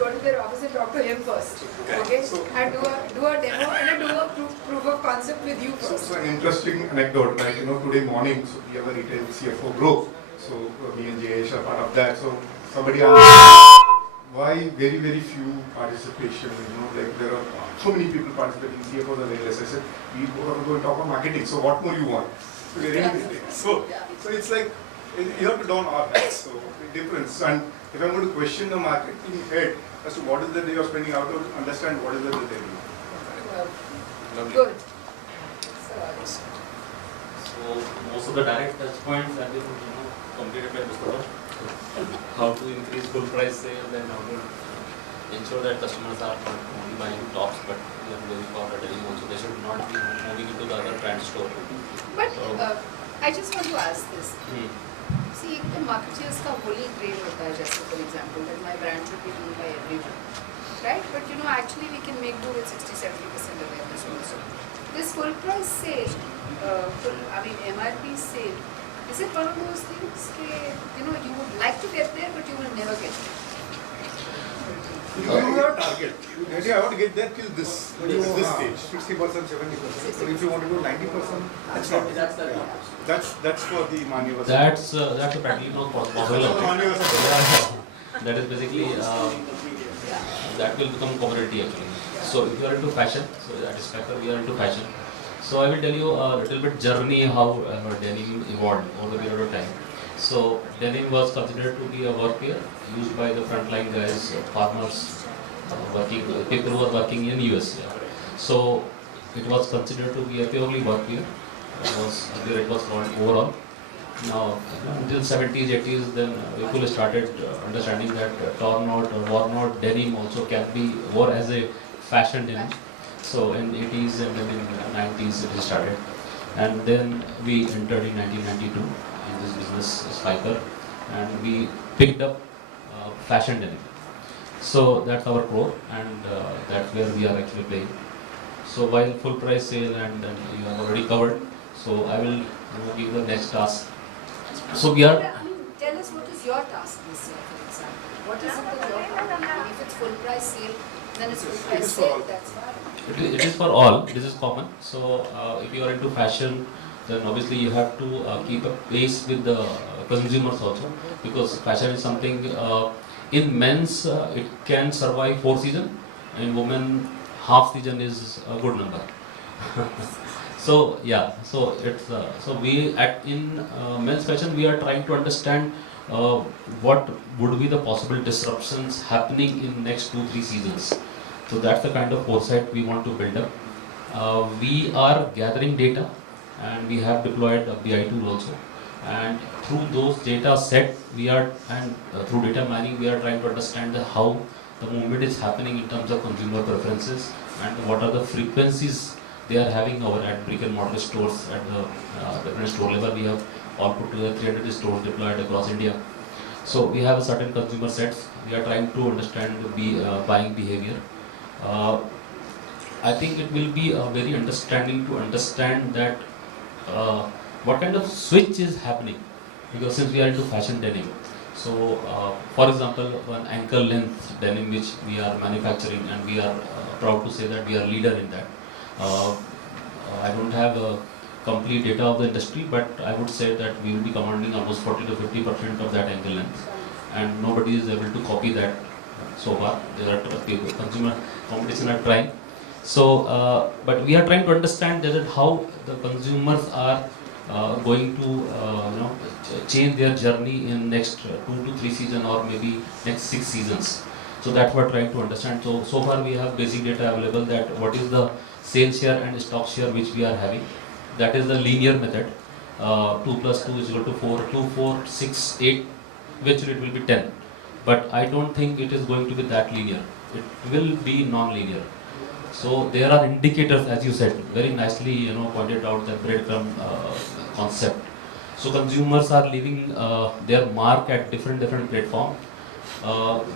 go to their office and talk to him first, okay? So, and do a demo and do a proof of concept with you first. So an interesting anecdote, like today morning, so we have a retail CFO group. So me and Jayesh are part of that. So somebody asked why very, very few participation. Like there are so many people participating. CFOs are very less. I said we go and talk about marketing. So what more you want? So it's like you have to don our hats. So difference. And if I'm going to question the marketing head as to what is that they are spending out, to understand what is that they do. Lovely. Good. So most of the direct touch points have been completed by Mustafa. How to increase full price sale and how to ensure that customers are not only buying tops but they are going for a denim also. They should not be moving into the other brand store. But I just want to ask this. Hmm. See, the marketeers का holy grail होता है, जैसे for example that my brand should be known by everyone, right? But you know, actually we can make do with 60-70% awareness also. This full price sale, MRP sale, is it one of those things that you know you would like to get there but you will never get there? You have a target. Maybe I want to get there till this stage. 60%, 70%. So if you want to go 90%, that's not. That's for the manual. That's practically not possible. That is basically that will become commodity actually. So if you are into fashion, so at Spykar we are into fashion. So I will tell you a little bit journey how denim evolved over the period of time. So denim was considered to be a workwear used by the frontline guys, farmers, people who are working in US. So it was considered to be a purely workwear. It was called overall. Now until 70s, 80s, then people started understanding that torn out or worn out denim also can be worn as a fashion denim. So in 80s and then in 90s it started, and then we entered in 1992 in this business Spykar, and we picked up fashion denim. So that's our core, and that's where we are actually playing. So while full price sale and you have already covered, so I will give the next task. So we are. I mean, tell us what is your task this year, for example. What is it that you're doing? If it's full price sale, then it's full price sale. That's fine. It is for all. This is common. So if you are into fashion, then obviously you have to keep a pace with the consumers also, because fashion is something. In men's, it can survive 4 seasons. In women, half season is a good number. So yeah, so it's so we in men's fashion we are trying to understand what would be the possible disruptions happening in next 2-3 seasons. So that's the kind of foresight we want to build up. We are gathering data, and we have deployed a BI tool also. And through those data set, through data mining, we are trying to understand how the movement is happening in terms of consumer preferences and what are the frequencies they are having over at brick and mortar stores at the different store level. We have all put together 300 stores deployed across India. So we have a certain consumer sets. We are trying to understand the buying behavior. I think it will be very understanding to understand that what kind of switch is happening, because since we are into fashion denim. So for example, one ankle length denim which we are manufacturing, and we are proud to say that we are leader in that. I don't have complete data of the industry, but I would say that we will be commanding almost 40 to 50% of that ankle length, and nobody is able to copy that so far. There are consumer competition are trying. So, but we are trying to understand that how the consumers are going to change their journey in next 2 to 3 seasons, or maybe next 6 seasons. So that's what we're trying to understand. So far we have basic data available that what is the sales share and stock share which we are having. That is the linear method. 2 plus 2 is equal to 4, 2, 4, 6, 8, eventually it will be 10. But I don't think it is going to be that linear. It will be non-linear. So there are indicators, as you said, very nicely pointed out the breadcrumb concept. So consumers are leaving their mark at different platforms.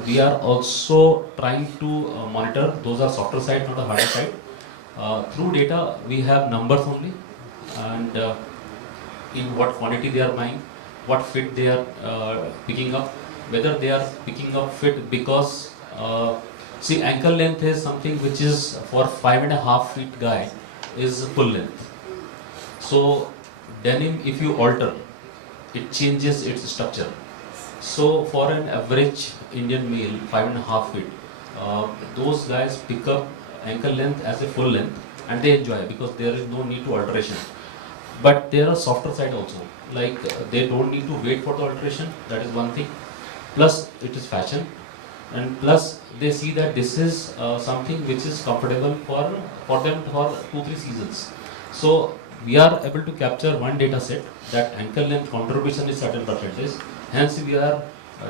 We are also trying to monitor, those are softer side, not the harder side. Through data, we have numbers only, and in what quantity they are buying, what fit they are picking up, whether they are picking up fit because see, ankle length is something which is for 5.5 feet guy is full length. So denim, if you alter, it changes its structure. So for an average Indian male, 5.5 feet, those guys pick up ankle length as a full length, and they enjoy because there is no need to alteration. But there are softer side also, like they don't need to wait for the alteration. That is one thing. Plus it is fashion, and plus they see that this is something which is comfortable for them for 2-3 seasons. So we are able to capture one data set that ankle length contribution is certain percentage. Hence we are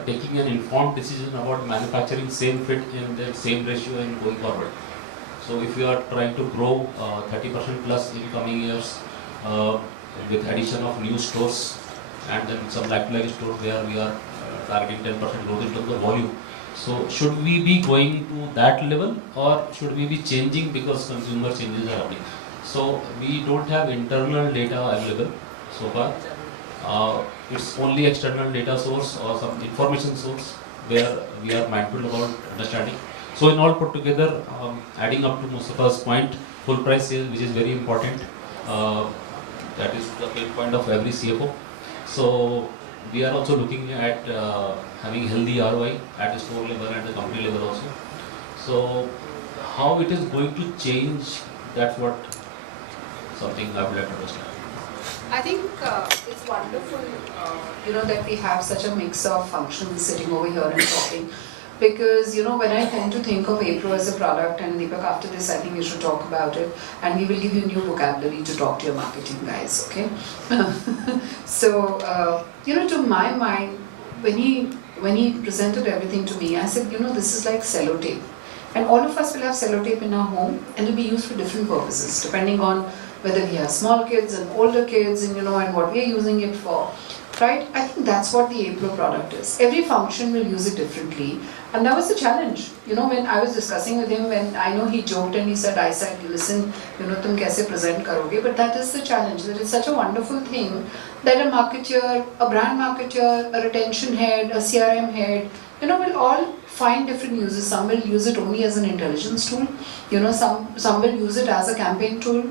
taking an informed decision about manufacturing same fit in the same ratio and going forward. So if we are trying to grow 30% plus in coming years with addition of new stores and then some like stores where we are targeting 10% growth in terms of volume. So should we be going to that level or should we be changing because consumer changes are happening? So we don't have internal data available so far. It's only external data source or some information source where we are mindful about understanding. So in all put together, adding up to Mustafa's point, full price sale, which is very important. That is the main point of every CFO. So we are also looking at having healthy ROI at the store level and the company level also. So how it is going to change, that's what something I would like to understand. I think it's wonderful, that we have such a mix of functions sitting over here and talking. Because, when I tend to think of Apro as a product, and Deepak, after this, I think you should talk about it, and we will give you new vocabulary to talk to your marketing guys, okay? So, to my mind, when he presented everything to me, I said, this is like sellotape. And all of us will have sellotape in our home, and it will be used for different purposes, depending on whether we have small kids and older kids, and what we are using it for. Right? I think that's what the Apro product is. Every function will use it differently. And that was the challenge. When I was discussing with him, when I know he joked and he said, I said, listen, tum kaise present karoge? But that is the challenge. That is such a wonderful thing that a marketer, a brand marketer, a retention head, a CRM head, will all find different uses. Some will use it only as an intelligence tool. Some will use it as a campaign tool.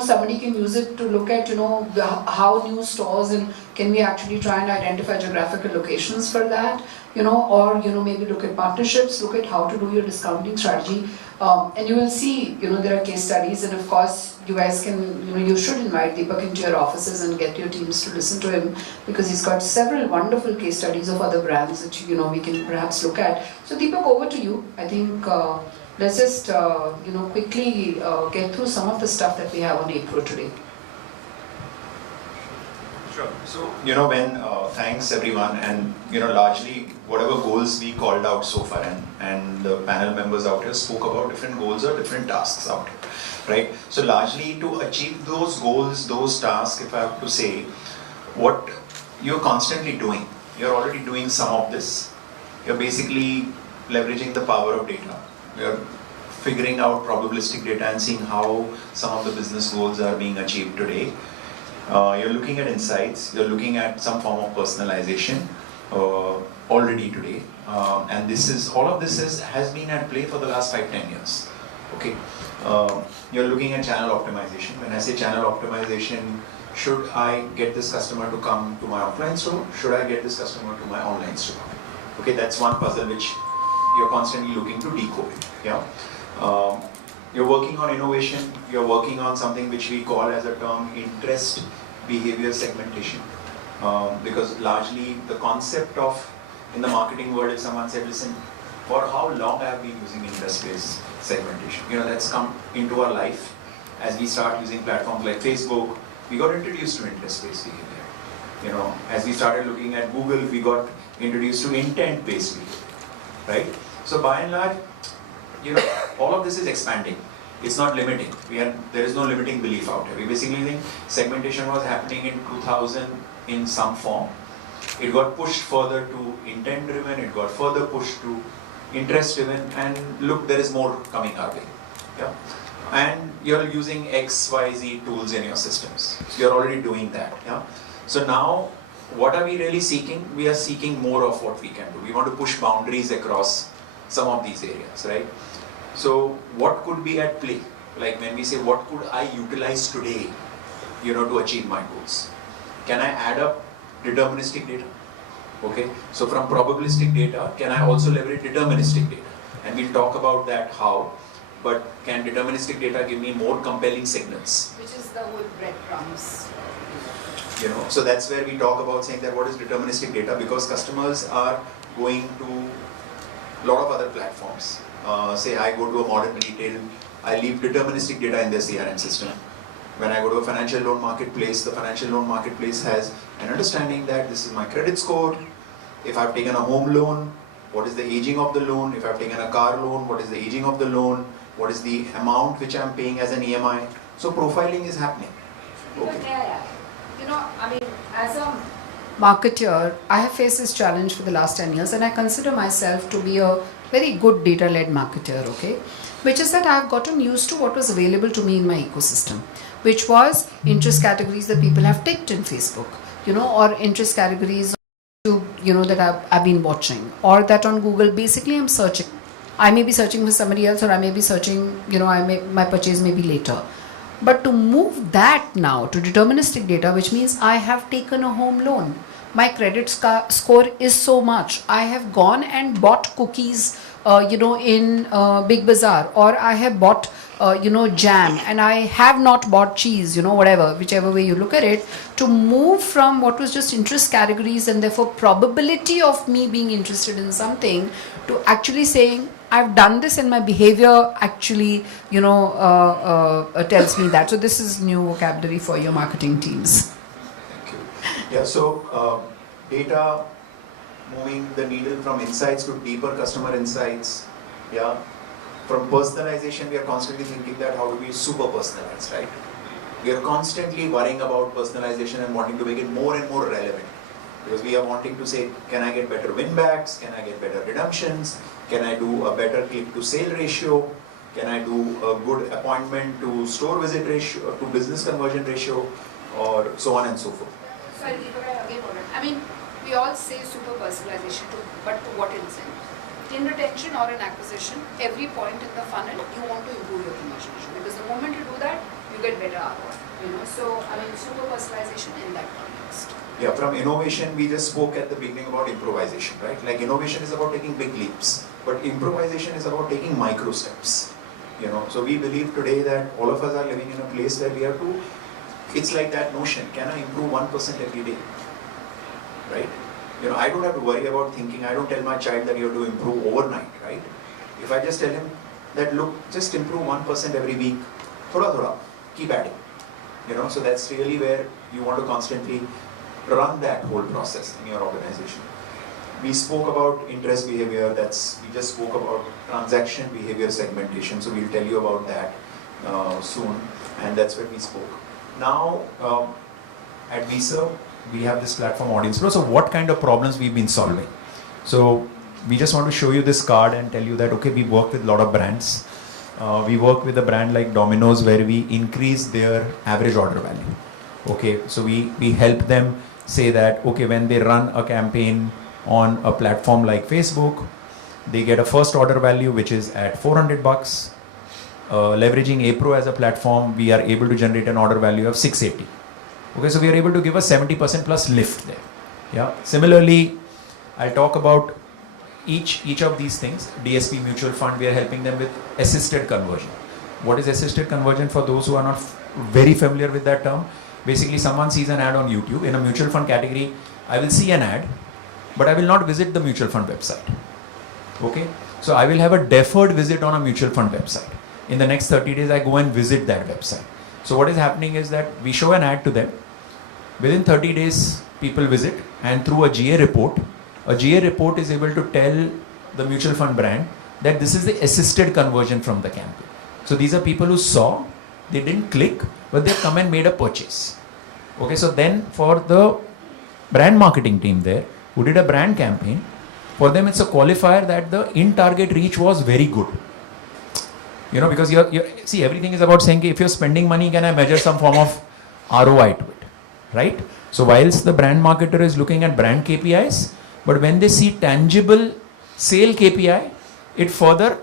Somebody can use it to look at, how new stores and can we actually try and identify geographical locations for that, or, maybe look at partnerships, look at how to do your discounting strategy. And you will see, there are case studies, and of course, you guys can, you should invite Deepak into your offices and get your teams to listen to him, because he's got several wonderful case studies of other brands that, we can perhaps look at. So Deepak, over to you. I think let's just, quickly get through some of the stuff that we have on Apro today. Sure. So, thanks everyone, and, largely whatever goals we called out so far, and the panel members out here spoke about different goals or different tasks out here, right? So largely to achieve those goals, those tasks, if I have to say, what you're constantly doing, you're already doing some of this. You're basically leveraging the power of data. You're figuring out probabilistic data and seeing how some of the business goals are being achieved today. You're looking at insights, you're looking at some form of personalization already today. And all of this has been at play for the last 5-10 years. Okay. You're looking at channel optimization. When I say channel optimization, should I get this customer to come to my offline store? Should I get this customer to my online store? Okay, that's one puzzle which you're constantly looking to decode. Yeah. You're working on innovation, you're working on something which we call as a term interest behavior segmentation. Because largely the concept of, in the marketing world, if someone said, listen, for how long I have been using interest-based segmentation, that's come into our life as we start using platforms like Facebook, we got introduced to interest-based behavior. As we started looking at Google, we got introduced to intent-based behavior, right? So by and large, all of this is expanding. It's not limiting. There is no limiting belief out here. We basically think segmentation was happening in 2000 in some form. It got pushed further to intent-driven. It got further pushed to interest-driven. And look, there is more coming our way. Yeah. And you're using X, Y, Z tools in your systems. So you're already doing that. Yeah. So now, what are we really seeking? We are seeking more of what we can do. We want to push boundaries across some of these areas, right? So what could be at play? Like when we say, what could I utilize today, to achieve my goals? Can I add up deterministic data? Okay, so from probabilistic data, can I also leverage deterministic data? And we'll talk about that how, but can deterministic data give me more compelling signals? Which is the whole breadcrumbs. So that's where we talk about saying that what is deterministic data, because customers are going to a lot of other platforms. Say I go to a modern retail, I leave deterministic data in their CRM system. When I go to a financial loan marketplace, the financial loan marketplace has an understanding that this is my credit score. if I've taken a home loan, what is the aging of the loan? If I've taken a car loan, what is the aging of the loan? What is the amount which I'm paying as an EMI? So profiling is happening. Okay. As a marketer, I have faced this challenge for the last 10 years and I consider myself to be a very good data-led marketer, okay? Which is that I have gotten used to what was available to me in my ecosystem, which was interest categories that people have ticked in Facebook, or interest categories that I've been watching, or that on Google basically I'm searching. I may be searching for somebody else, or I may be searching, my purchase may be later. But to move that now to deterministic data, which means I have taken a home loan, my credit score is so much, I have gone and bought cookies, in Big Bazaar, or I have bought, jam, and I have not bought cheese, whatever, whichever way you look at it, to move from what was just interest categories and therefore probability of me being interested in something to actually saying, I've done this and my behavior actually, tells me that. So this is new vocabulary for your marketing teams. Thank you. Yeah, so data, moving the needle from insights to deeper customer insights. Yeah. From personalization, we are constantly thinking that how do we super personalize, right? We are constantly worrying about personalization and wanting to make it more and more relevant. Because we are wanting to say, can I get better win backs? Can I get better redemptions? Can I do a better click to sale ratio? Can I do a good appointment to store visit ratio, to business conversion ratio, or so on and so forth? Sorry, Deepali, we all say super personalization, but to what extent? In retention or in acquisition, every point in the funnel, you want to improve your conversion ratio, because the moment you do that, you get better ROI. So, super personalization in that context. Yeah, from innovation, we just spoke at the beginning about improvisation, right? Like innovation is about taking big leaps, but improvisation is about taking micro steps. So we believe today that all of us are living in a place where we have to, it's like that notion, can I improve 1% every day? Right? I don't have to worry about thinking, I don't tell my child that you have to improve overnight, right? If I just tell him that, look, just improve 1% every week, thoda, keep adding. So that's really where you want to constantly run that whole process in your organization. We spoke about interest behavior, we just spoke about transaction behavior segmentation, so we'll tell you about that soon, and that's where we spoke. Now, at Vserv, we have this platform Audience Pro. So what kind of problems we've been solving? So we just want to show you this card and tell you that, okay, we work with a lot of brands. We work with a brand like Domino's where we increase their average order value. Okay, so we help them say that, okay, when they run a campaign on a platform like Facebook, they get a first order value which is at $400. Leveraging Apro as a platform, we are able to generate an order value of $680. Okay, so we are able to give a 70% plus lift there. Yeah. Similarly, I'll talk about each of these things. DSP mutual fund, we are helping them with assisted conversion. What is assisted conversion for those who are not very familiar with that term? Basically, someone sees an ad on YouTube in a mutual fund category. I will see an ad, but I will not visit the mutual fund website. Okay, so I will have a deferred visit on a mutual fund website. In the next 30 days, I go and visit that website. So what is happening is that we show an ad to them. Within 30 days, people visit, and through a GA report is able to tell the mutual fund brand that this is the assisted conversion from the campaign. So these are people who saw, they didn't click, but they come and made a purchase. Okay, so then for the brand marketing team there, who did a brand campaign, for them it's a qualifier that the in-target reach was very good. Because see, everything is about saying, if you're spending money, can I measure some form of ROI to it, right? So whilst the brand marketer is looking at brand KPIs, but when they see tangible sale KPI, it further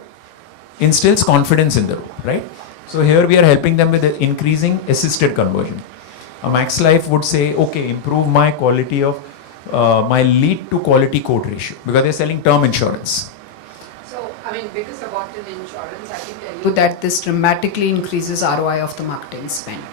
instills confidence in the role, right? So here we are helping them with increasing assisted conversion. A Max Life would say, okay, improve my quality of my lead to quality quote ratio, because they're selling term insurance. So, because of what in insurance, I can tell you that this dramatically increases ROI of the marketing spend.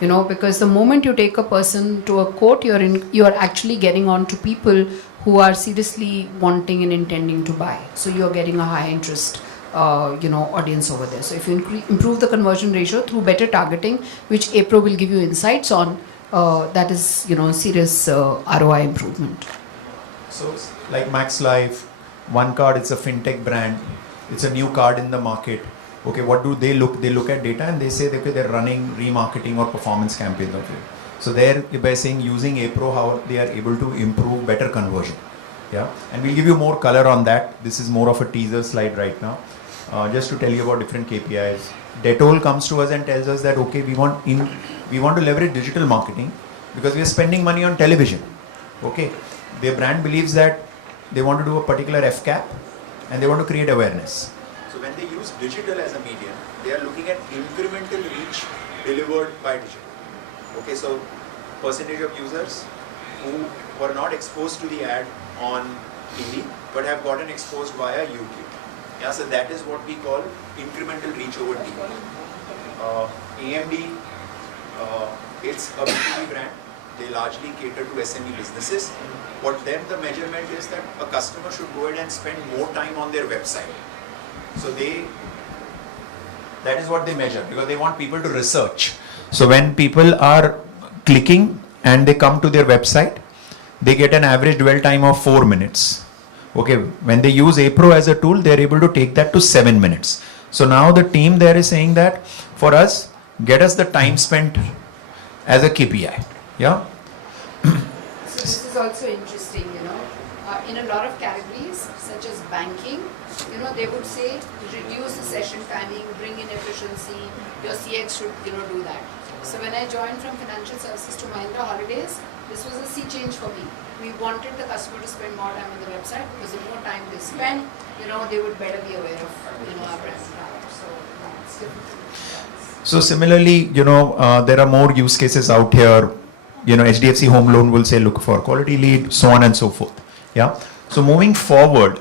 Because the moment you take a person to a quote, you're actually getting on to people who are seriously wanting and intending to buy. So you're getting a high interest audience over there. So if you improve the conversion ratio through better targeting, which Apro will give you insights on, that is, serious ROI improvement. So like Max Life, one card, it's a fintech brand, it's a new card in the market. Okay, what do they look? They look at data and they say that okay, they're running remarketing or performance campaigns of it. So there, by saying using APRO, how they are able to improve better conversion. Yeah, and we'll give you more color on that. This is more of a teaser slide right now, just to tell you about different KPIs. Detol comes to us and tells us that okay, we want to leverage digital marketing because we are spending money on television. Okay, their brand believes that they want to do a particular FCAP and they want to create awareness. So when they use digital as a medium, they are looking at incremental reach delivered by digital. Okay, so percentage of users who were not exposed to the ad on TV but have gotten exposed via YouTube. Yeah, so that is what we call incremental reach over TV. AMD, it's a B2B brand. They largely cater to SME businesses. What them the measurement is that a customer should go ahead and spend more time on their website. So that is what they measure because they want people to research. So when people are clicking and they come to their website, they get an average dwell time of 4 minutes. Okay, when they use APRO as a tool, they are able to take that to 7 minutes. So now the team there is saying that for us, get us the time spent as a KPI. Yeah. So this is also interesting, in a lot of categories such as banking, they would say reduce the session timing, bring in efficiency, your CX should, do that. So when I joined from financial services to Mahindra Holidays, this was a sea change for me. We wanted the customer to spend more time on the website because the more time they spend, they would better be aware of, our brand and product. So it's different. So similarly, there are more use cases out here. HDFC Home Loan will say look for quality lead, so on and so forth. Yeah. So moving forward,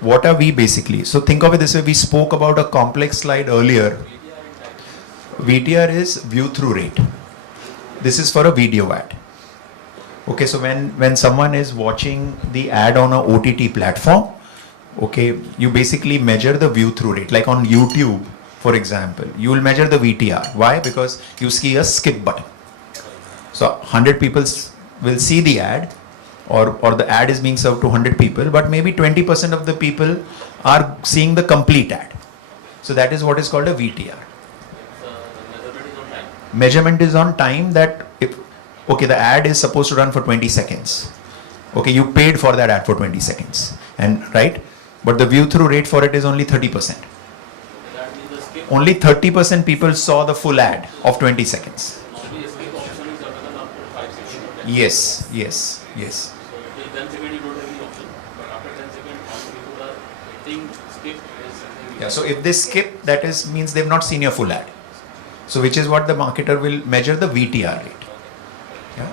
what are we basically? So think of it this way. We spoke about a complex slide earlier. VTR is view through rate. This is for a video ad. Okay, so when someone is watching the ad on a OTT platform, okay, you basically measure the view through rate. Like on YouTube, for example, you will measure the VTR. Why? Because you see a skip button. So 100 people will see the ad, or the ad is being served to 100 people, but maybe 20% of the people are seeing the complete ad. So that is what is called a VTR. Measurement is on time that the ad is supposed to run for 20 seconds. Okay, you paid for that ad for 20 seconds. And right? But the view through rate for it is only 30%. Only 30% people saw the full ad of 20 seconds. Yes. Yeah, so if they skip, that means they've not seen your full ad. So which is what the marketer will measure the VTR rate. Yeah.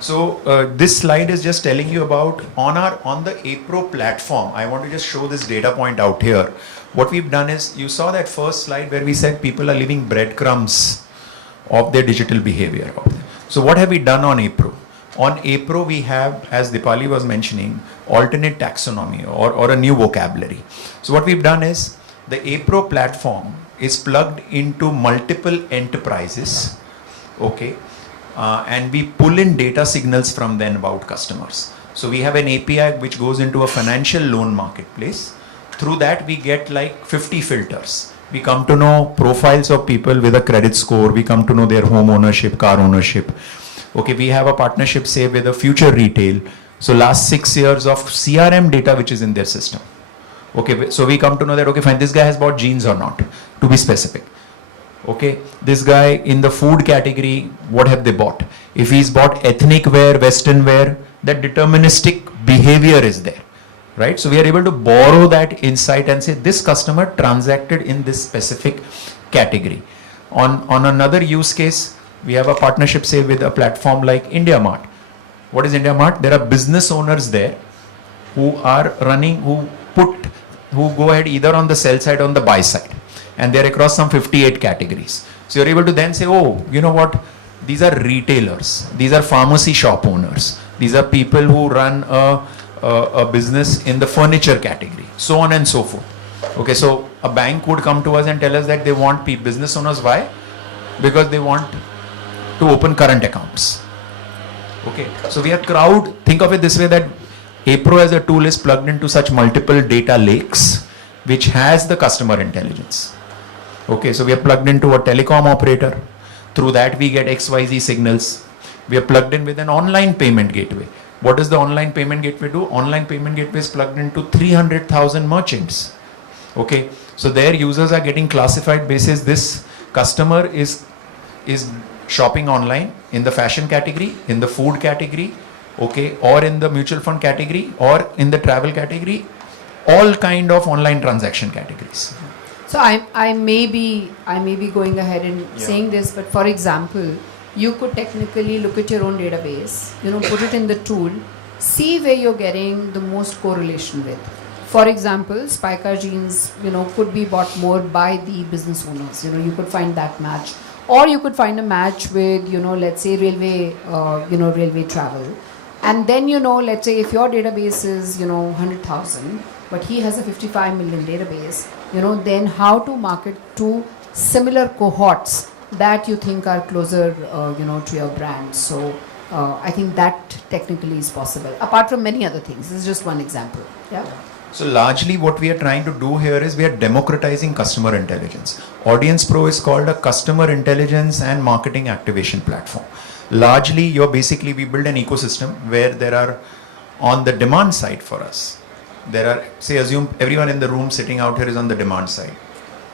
So this slide is just telling you about on the APRO platform. I want to just show this data point out here. What we've done is, you saw that first slide where we said people are leaving breadcrumbs of their digital behavior. So what have we done on APRO? On APRO we have, as Dipali was mentioning, alternate taxonomy or a new vocabulary. So what we've done is, the APRO platform is plugged into multiple enterprises, okay, and we pull in data signals from them about customers. So we have an API which goes into a financial loan marketplace. Through that we get like 50 filters. We come to know profiles of people with a credit score. We come to know their home ownership, car ownership. Okay, we have a partnership, say, with a future retail. So last 6 years of CRM data which is in their system. Okay, so we come to know that, okay, fine, this guy has bought jeans or not, to be specific. Okay, this guy in the food category, what have they bought? If he's bought ethnic wear, western wear, that deterministic behavior is there. Right? So we are able to borrow that insight and say this customer transacted in this specific category. On another use case, we have a partnership, say, with a platform like IndiaMart. What is IndiaMart? There are business owners there who are running, who go ahead either on the sell side or on the buy side. And they're across some 58 categories. So you're able to then say, oh, you know what? These are retailers. These are pharmacy shop owners. These are people who run a business in the furniture category, so on and so forth. Okay, so a bank would come to us and tell us that they want business owners. Why? Because they want to open current accounts. Okay, so we are crowd, think of it this way, that APRO as a tool is plugged into such multiple data lakes which has the customer intelligence. Okay, so we are plugged into a telecom operator. Through that we get XYZ signals. We are plugged in with an online payment gateway. What does the online payment gateway do? Online payment gateway is plugged into 300,000 merchants. Okay, so their users are getting classified basis this customer is shopping online in the fashion category, in the food category, okay, or in the mutual fund category, or in the travel category, all kind of online transaction categories. So I may be going ahead and saying this, but for example, you could technically look at your own database, put it in the tool, see where you're getting the most correlation with. For example, Spykar jeans, could be bought more by the business owners. You could find that match, or you could find a match with, let's say railway, railway travel, and then let's say if your database is 100,000, but he has a 55 million database, then how to market to similar cohorts that you think are closer, to your brand. So I think that technically is possible. Apart from many other things, this is just one example. Yeah. So largely what we are trying to do here is we are democratizing customer intelligence. Audience Pro is called a customer intelligence and marketing activation platform. Largely we build an ecosystem where there are, on the demand side for us, there are, say assume everyone in the room sitting out here is on the demand side.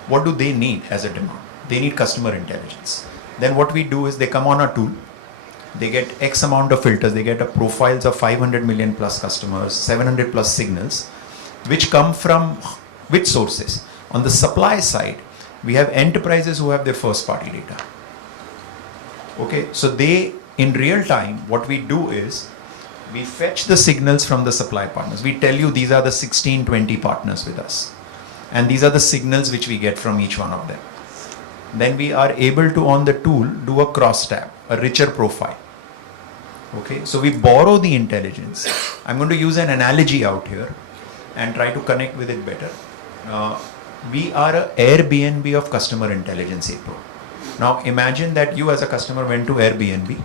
What do they need as a demand? They need customer intelligence. Then what we do is they come on our tool, they get X amount of filters, they get a profiles of 500 million plus customers, 700 plus signals, which come from which sources? On the supply side, we have enterprises who have their first party data. Okay, so they, in real time, what we do is, we fetch the signals from the supply partners. We tell you these are the 16, 20 partners with us. And these are the signals which we get from each one of them. Then we are able to, on the tool, do a cross tab, a richer profile. Okay, so we borrow the intelligence. I'm going to use an analogy out here and try to connect with it better. We are an Airbnb of customer intelligence APRO. Now imagine that you as a customer went to Airbnb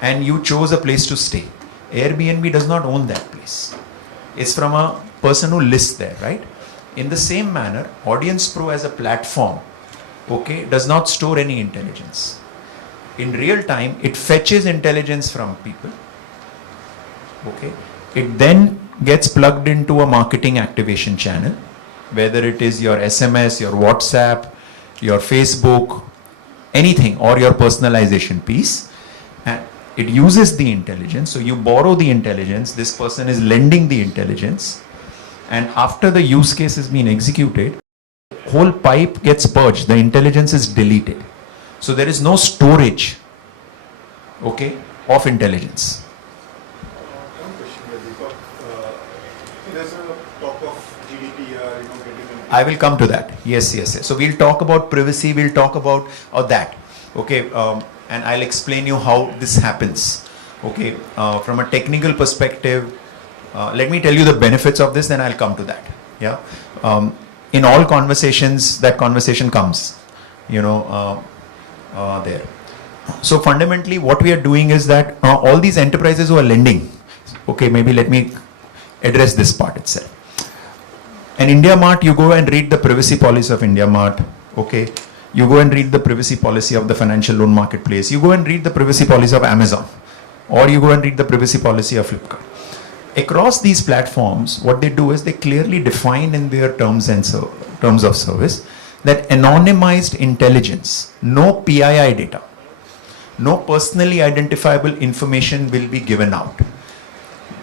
and you chose a place to stay. Airbnb does not own that place. It's from a person who lists there, right? In the same manner, Audience Pro as a platform, okay, does not store any intelligence. In real time, it fetches intelligence from people. Okay, it then gets plugged into a marketing activation channel, whether it is your SMS, your WhatsApp, your Facebook, anything, or your personalization piece. And it uses the intelligence. So you borrow the intelligence, this person is lending the intelligence, and after the use case has been executed, whole pipe gets purged, the intelligence is deleted. So there is no storage, okay, of intelligence. One question here, Deepak. There's a talk of GDPR, getting into... I will come to that. Yes. So we'll talk about privacy, we'll talk about that. Okay, and I'll explain you how this happens. Okay, from a technical perspective, let me tell you the benefits of this, then I'll come to that. Yeah. In all conversations, that conversation comes, there. So fundamentally, what we are doing is that all these enterprises who are lending, okay, maybe let me address this part itself. And India Mart, you go and read the privacy policy of India Mart, okay. You go and read the privacy policy of the financial loan marketplace. You go and read the privacy policy of Amazon, or you go and read the privacy policy of Flipkart. Across these platforms, what they do is they clearly define in their terms of service that anonymized intelligence, no PII data, no personally identifiable information will be given out.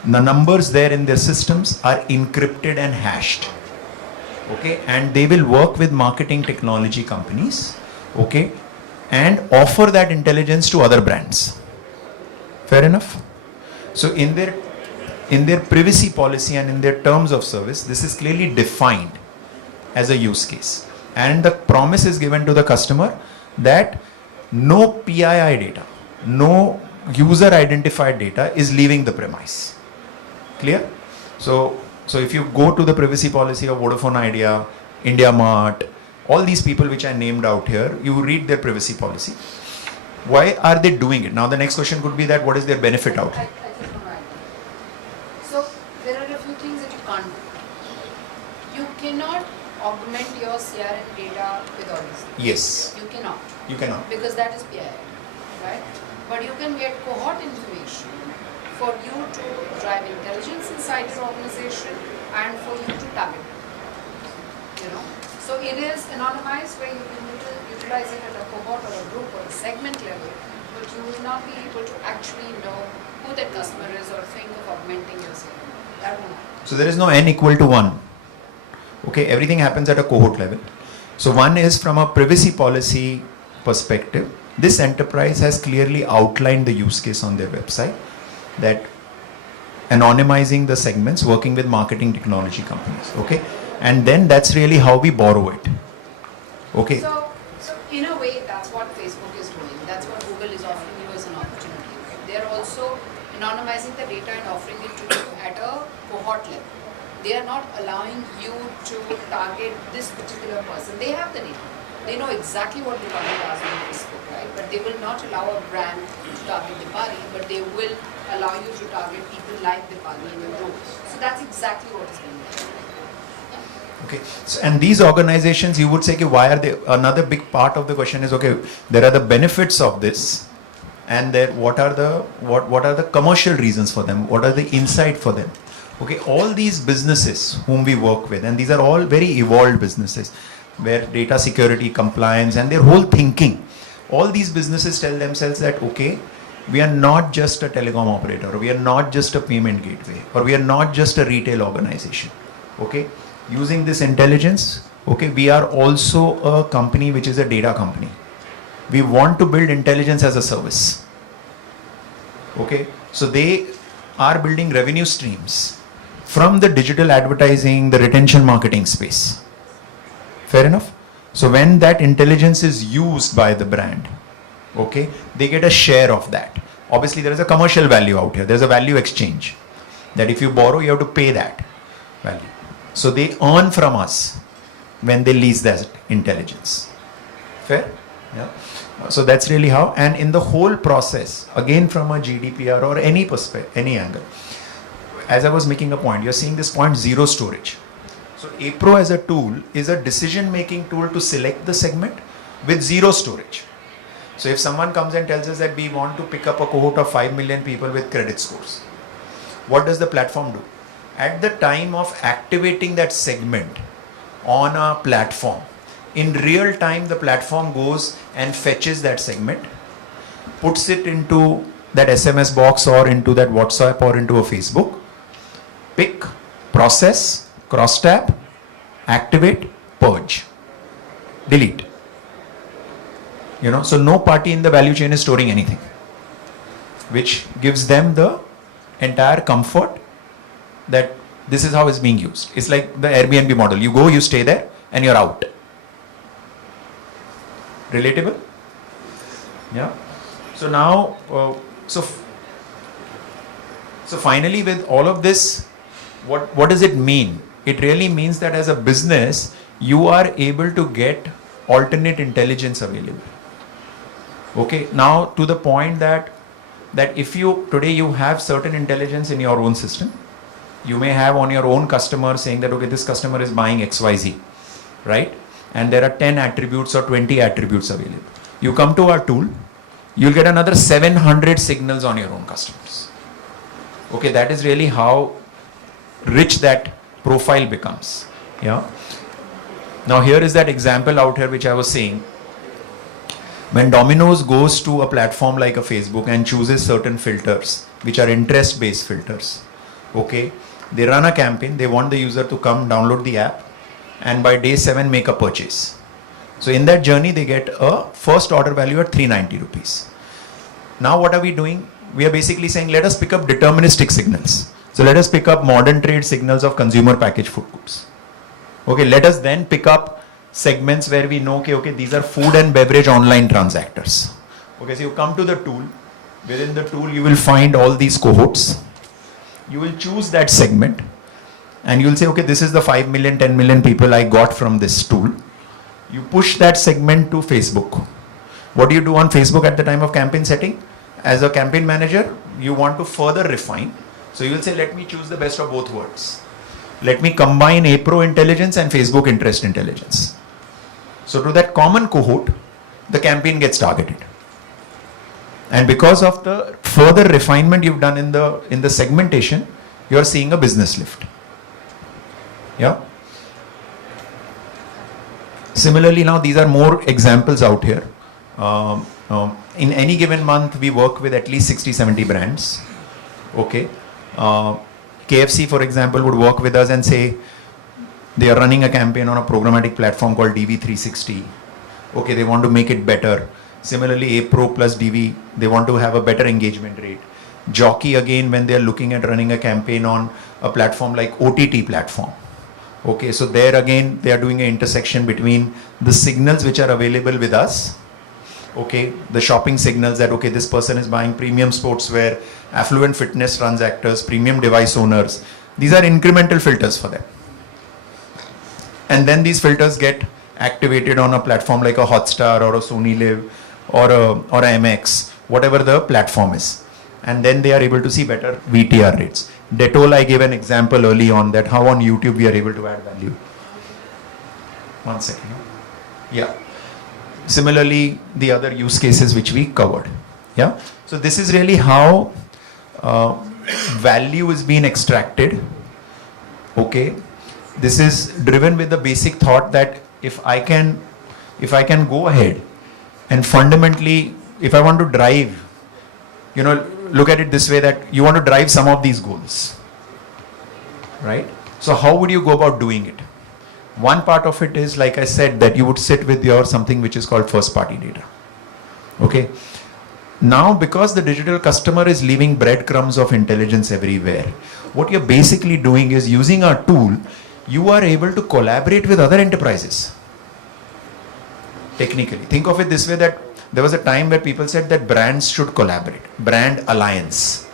The numbers there in their systems are encrypted and hashed. Okay, and they will work with marketing technology companies, okay, and offer that intelligence to other brands. Fair enough? So in their privacy policy and in their terms of service, this is clearly defined as a use case. And the promise is given to the customer that no PII data, no user identified data is leaving the premise. Clear? So if you go to the privacy policy of Vodafone Idea, India Mart, all these people which I named out here, you read their privacy policy. Why are they doing it? Now the next question could be that what is their benefit out? I just want to add that. So there are a few things that you can't do. You cannot augment your CRM data with all these things. Yes. You cannot. You cannot. Because that is PII, right? But you can get cohort information for you to drive intelligence inside your organization and for you to target. You know, so it is anonymized where you can utilize it at a cohort or a group or a segment level, but you will not be able to actually know who that customer is or think of augmenting your CRM. That won't happen. So there is no n equal to 1. Okay, everything happens at a cohort level. So one is from a privacy policy perspective, this enterprise has clearly outlined the use case on their website that anonymizing the segments, working with marketing technology companies. Okay, and then that's really how we borrow it. Okay. So in a way, that's what Facebook is doing. That's what Google is offering you as an opportunity. They're also anonymizing the data and offering it to you at a cohort level. They are not allowing you to target this particular person. They have the data. They know exactly what Deepali does on Facebook, right? But they will not allow a brand to target Deepali, but they will allow you to target people like Deepali in your group. So that's exactly what is being done. Okay, so, and these organizations, you would say, okay, why are they? Another big part of the question is, okay, there are the benefits of this, and there what are the commercial reasons for them? What are the insight for them? Okay, all these businesses whom we work with, and these are all very evolved businesses, where data security, compliance, and their whole thinking, all these businesses tell themselves that, okay, we are not just a telecom operator, or we are not just a payment gateway, or we are not just a retail organization. Okay, using this intelligence, okay, we are also a company which is a data company. We want to build intelligence as a service. Okay, so they are building revenue streams from the digital advertising, the retention marketing space. Fair enough? So when that intelligence is used by the brand, okay, they get a share of that. Obviously there is a commercial value out here. There's a value exchange that if you borrow, you have to pay that value. So they earn from us when they lease that intelligence. Fair? Yeah. So that's really how, and in the whole process, again from a GDPR or any perspective, any angle, as I was making a point, you're seeing this point, zero storage. So APRO as a tool is a decision-making tool to select the segment with zero storage. So if someone comes and tells us that we want to pick up a cohort of 5 million people with credit scores, what does the platform do? At the time of activating that segment on a platform, in real time the platform goes and fetches that segment, puts it into that SMS box or into that WhatsApp or into a Facebook, pick, process, cross tab, activate, purge, delete. You know, so no party in the value chain is storing anything, which gives them the entire comfort that this is how it's being used. It's like the Airbnb model. You go, you stay there, and you're out. Relatable? Yeah. So now, so finally, with all of this, what does it mean? It really means that as a business, you are able to get alternate intelligence available. Okay. Now to the point that if you today you have certain intelligence in your own system, you may have on your own customer saying that, okay, this customer is buying XYZ, right? And there are 10 attributes or 20 attributes available. You come to our tool, you'll get another 700 signals on your own customers. Okay, that is really how rich that profile becomes. Yeah. Now here is that example out here which I was saying. When Domino's goes to a platform like a Facebook and chooses certain filters, which are interest-based filters, okay, they run a campaign, they want the user to come download the app and by day 7 make a purchase. So in that journey they get a first order value at 390 rupees. Now what are we doing? We are basically saying let us pick up deterministic signals. So let us pick up modern trade signals of consumer packaged food goods. Okay, let us then pick up segments where we know, okay, these are food and beverage online transactors. Okay, so you come to the tool. Within the tool you will find all these cohorts. You will choose that segment and you will say, okay, this is the 5 million, 10 million people I got from this tool. You push that segment to Facebook. What do you do on Facebook at the time of campaign setting? As a campaign manager, you want to further refine. So you will say, let me choose the best of both worlds. Let me combine APRO intelligence and Facebook interest intelligence. So to that common cohort, the campaign gets targeted. And because of the further refinement you've done in the segmentation, you're seeing a business lift. Yeah. Similarly, now these are more examples out here. In any given month, we work with at least 60-70 brands. Okay. KFC, for example, would work with us and say they are running a campaign on a programmatic platform called DV360. Okay, they want to make it better. Similarly, APRO plus DV, they want to have a better engagement rate. Jockey, again, when they are looking at running a campaign on a platform like OTT platform. Okay, so there again, they are doing an intersection between the signals which are available with us. Okay, the shopping signals that, okay, this person is buying premium sportswear, affluent fitness transactors, premium device owners. These are incremental filters for them. And then these filters get activated on a platform like a Hotstar or a Sony Live or a MX, whatever the platform is. And then they are able to see better VTR rates. Dettol, I gave an example early on that how on YouTube we are able to add value. 1 second. Yeah. Similarly, the other use cases which we covered. Yeah. So this is really how value is being extracted. Okay. This is driven with the basic thought that if I can go ahead and fundamentally, if I want to drive, look at it this way, that you want to drive some of these goals, right? So how would you go about doing it? One part of it is, like I said, that you would sit with your something which is called first party data. Okay. Now, because the digital customer is leaving breadcrumbs of intelligence everywhere, what you're basically doing is using our tool, you are able to collaborate with other enterprises. Technically. Think of it this way, that there was a time where people said that brands should collaborate. Brand alliance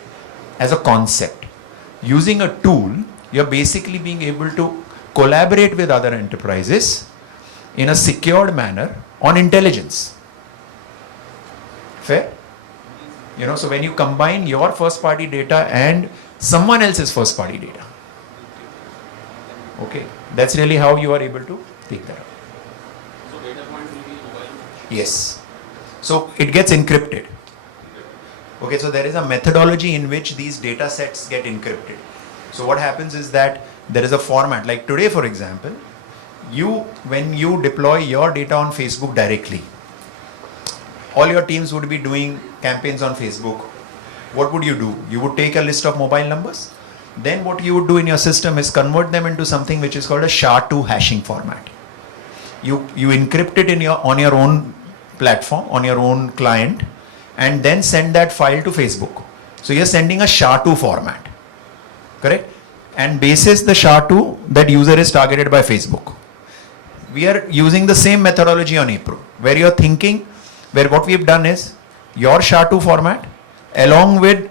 as a concept. Using a tool, you're basically being able to collaborate with other enterprises in a secured manner on intelligence. Fair? So when you combine your first party data and someone else's first party data, okay, that's really how you are able to take that up. So data point will be mobile? Yes. So it gets encrypted. Okay, so there is a methodology in which these data sets get encrypted. So what happens is that there is a format, like today for example, when you deploy your data on Facebook directly, all your teams would be doing campaigns on Facebook. What would you do? You would take a list of mobile numbers. Then what you would do in your system is convert them into something which is called a SHA-2 hashing format. You encrypt it on your own platform, on your own client, and then send that file to Facebook. So you're sending a SHA-2 format. Correct? And basis the SHA-2, that user is targeted by Facebook. We are using the same methodology on APRO, where you're thinking, where what we've done is your SHA-2 format along with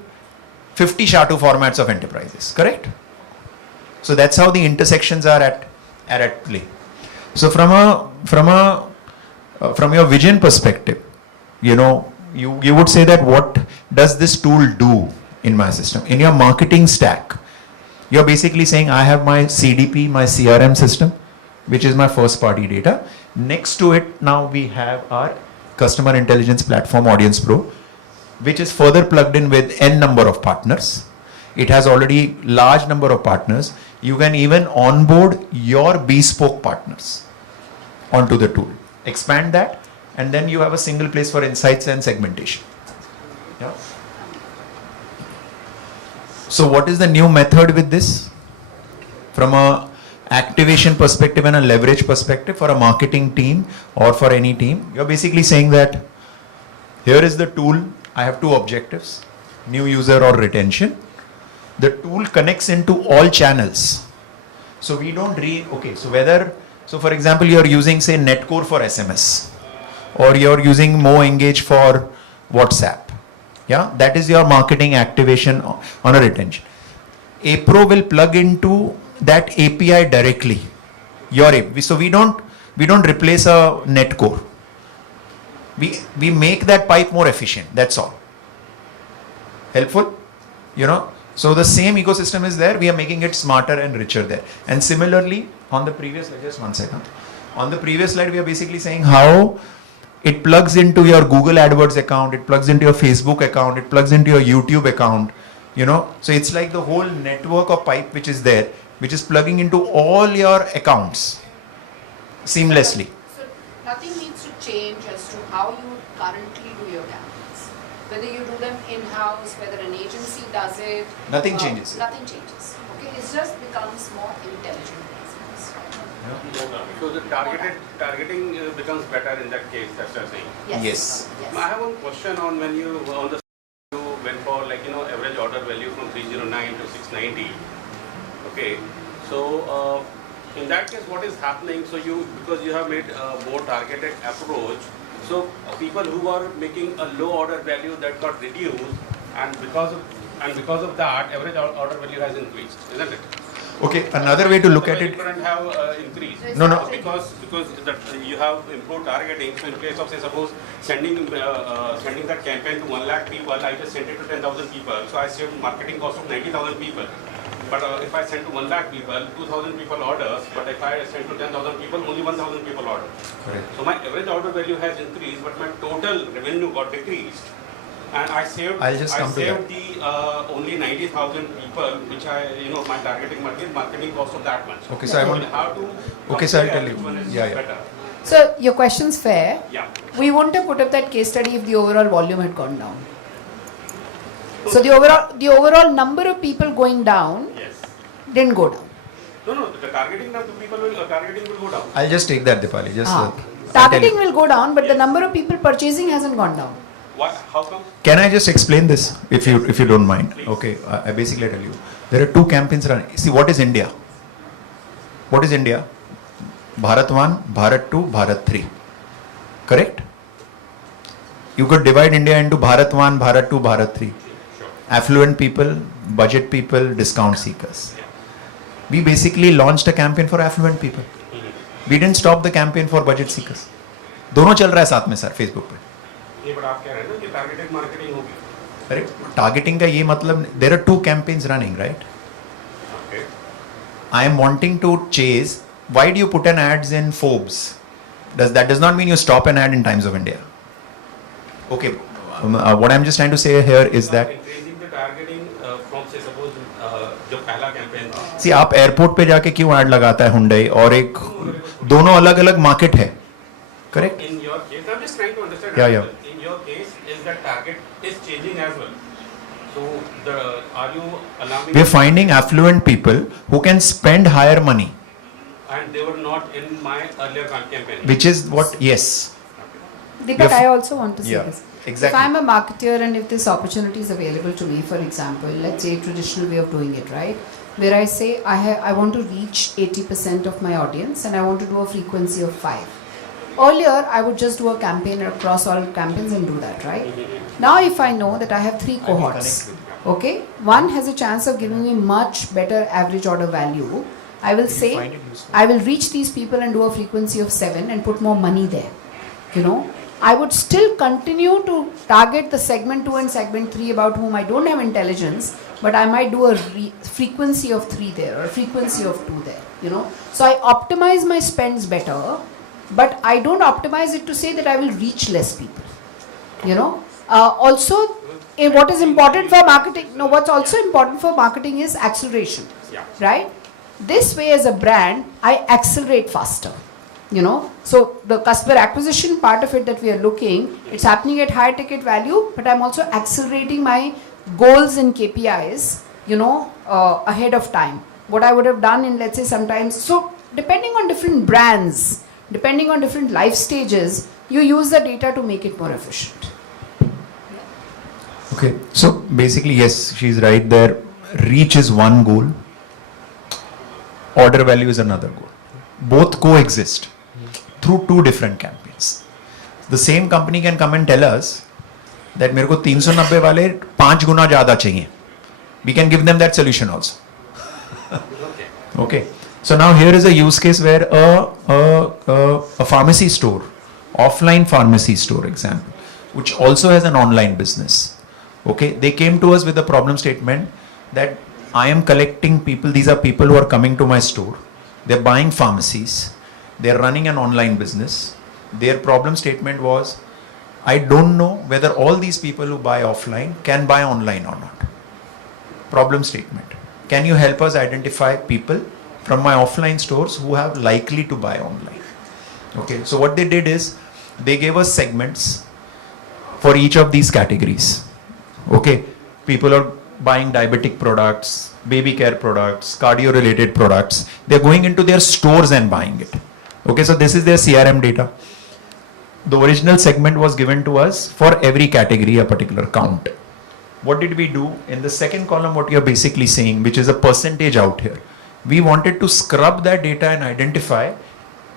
50 SHA-2 formats of enterprises. Correct? So that's how the intersections are at play. So from your vision perspective, you would say that what does this tool do in my system? In your marketing stack, you're basically saying I have my CDP, my CRM system, which is my first party data. Next to it, now we have our customer intelligence platform, Audience Pro, which is further plugged in with n number of partners. It has already large number of partners. You can even onboard your bespoke partners onto the tool. Expand that, and then you have a single place for insights and segmentation. Yeah. So what is the new method with this? From a activation perspective and a leverage perspective for a marketing team or for any team, you're basically saying that here is the tool. I have two objectives, new user or retention. The tool connects into all channels. So we don't so for example, you're using say Netcore for SMS, or you're using MoEngage for WhatsApp. Yeah, that is your marketing activation on a retention. APRO will plug into that API directly. So we don't replace a Netcore. We make that pipe more efficient. That's all. Helpful? You know? So the same ecosystem is there. We are making it smarter and richer there. And similarly, on the previous slide, just 1 second. On the previous slide, we are basically saying how it plugs into your Google AdWords account, it plugs into your Facebook account, it plugs into your YouTube account, you know. So it's like the whole network of pipe which is there, which is plugging into all your accounts seamlessly. So nothing needs to change as to how you currently do your campaigns. Whether you do them in-house, whether an agency does it. Nothing changes. Nothing changes. Okay, it just becomes more intelligent. So the targeting becomes better in that case, that's what you're saying. Yes. I have one question on when you went for average order value from 309 to 690. Okay, so in that case, what is happening? So because you have made a more targeted approach, so people who are making a low order value that got reduced, and because of that, average order value has increased, isn't it? Okay, another way to look at it. Couldn't have increased. No. Because you have improved targeting. So in case of sending that campaign to 1 lakh people, I just sent it to 10,000 people. So I saved marketing cost of 90,000 people. But if I send to 1 lakh people, 2,000 people orders. But if I send to 10,000 people, only 1,000 people order. Correct. So my average order value has increased, but my total revenue got decreased. And I saved the only 90,000 people, which my targeting marketing cost of that much. Okay, so I want. Okay, so I'll tell you. Yeah. So your question's fair. Yeah. We wouldn't have put up that case study if the overall volume had gone down. So the overall number of people going down didn't go down. No, the targeting of the people will go down. I'll just take that, Dipali. Targeting will go down, but the number of people purchasing hasn't gone down. What? How come? Can I just explain this, if you don't mind? Please. Okay, I basically tell you. There are 2 campaigns running. See, what is India? What is India? Bharat 1, Bharat 2, Bharat 3. Correct? You could divide India into Bharat 1, Bharat 2, Bharat 3. Affluent people, budget people, discount seekers. We basically launched a campaign for affluent people. We didn't stop the campaign for budget seekers. दोनों चल रहा है साथ में sir Facebook पे. ये but आप कह रहे हैं ना कि टारगेटेड मार्केटिंग होगी. अरे टारगेटिंग का ये मतलब there are 2 campaigns running, right? Okay. I am wanting to chase. Why do you put an ads in Forbes? That does not mean you stop an ad in Times of India. Okay. What I'm just trying to say here is that increasing the targeting from say suppose जो पहला campaign था. See, आप airport पे जाके क्यों add लगाता है Hyundai और एक दोनों अलग-अलग मार्केट है. Correct? In your case, I'm just trying to understand. Yeah. In your case, is that target is changing as well? So, are you allowing? We are finding affluent people who can spend higher money. And they were not in my earlier campaign. Which is what? Yes. Deepak, I also want to say this. Exactly. If I'm a marketer and if this opportunity is available to me, for example, let's say traditional way of doing it, right? Where I say I want to reach 80% of my audience and I want to do a frequency of 5. Earlier, I would just do a campaign across all campaigns and do that, right? Now, if I know that I have 3 cohorts, okay, one has a chance of giving me much better average order value, I will say, I will reach these people and do a frequency of 7 and put more money there, you know. I would still continue to target the segment 2 and segment 3 about whom I don't have intelligence, but I might do a frequency of 3 there or a frequency of 2 there, you know. So I optimize my spends better, but I don't optimize it to say that I will reach less people, you know. Also, what is important for marketing, what's also important for marketing is acceleration, right? This way as a brand, I accelerate faster. You know, so the customer acquisition part of it that we are looking, it's happening at higher ticket value, but I'm also accelerating my goals and KPIs, you know, ahead of time. What I would have done in, let's say, sometimes, so depending on different brands, depending on different life stages, you use the data to make it more efficient. Okay, so basically, yes, she's right there. Reach is one goal, order value is another goal. Both coexist through 2 different campaigns. The same company can come and tell us that मेरे को 390 वाले 5 गुना ज़्यादा चाहिए. We can give them that solution also. Okay. So now here is a use case where a pharmacy store offline pharmacy store example, which also has an online business. Okay, they came to us with a problem statement that I am collecting people, these are people who are coming to my store, they're buying pharmacies, they're running an online business. Their problem statement was, I don't know whether all these people who buy offline can buy online or not. Problem statement. Can you help us identify people from my offline stores who have likely to buy online? Okay, so what they did is, they gave us segments for each of these categories. Okay, people are buying diabetic products, baby care products, cardio related products. They're going into their stores and buying it. Okay, so this is their CRM data. The original segment was given to us for every category, a particular count. What did we do? In the second column, what you're basically saying, which is a percentage out here, we wanted to scrub that data and identify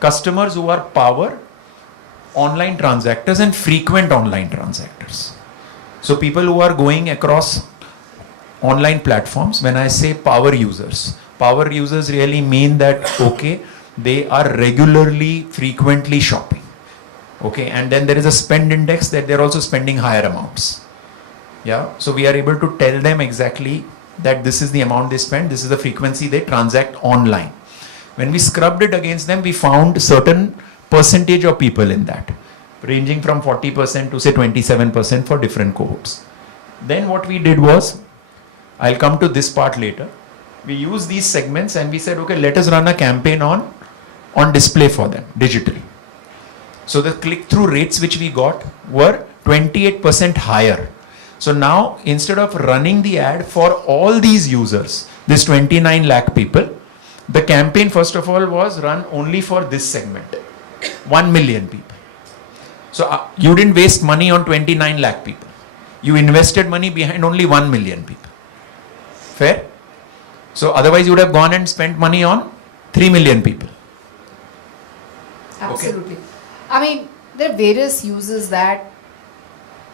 customers who are power online transactors and frequent online transactors. So people who are going across online platforms, when I say power users really mean that, okay, they are regularly, frequently shopping. Okay, and then there is a spend index that they're also spending higher amounts. Yeah, so we are able to tell them exactly that this is the amount they spend, this is the frequency they transact online. When we scrubbed it against them, we found certain percentage of people in that, ranging from 40% to say 27% for different cohorts. Then what we did was, I'll come to this part later, we used these segments and we said, okay, let us run a campaign on display for them, digitally. So the click-through rates which we got were 28% higher. So now, instead of running the ad for all these users, this 29 lakh people, the campaign first of all was run only for this segment, 1 million people. So you didn't waste money on 29 lakh people. You invested money behind only 1 million people. Fair? So otherwise you would have gone and spent money on 3 million people. Absolutely. Okay. I mean, there are various uses that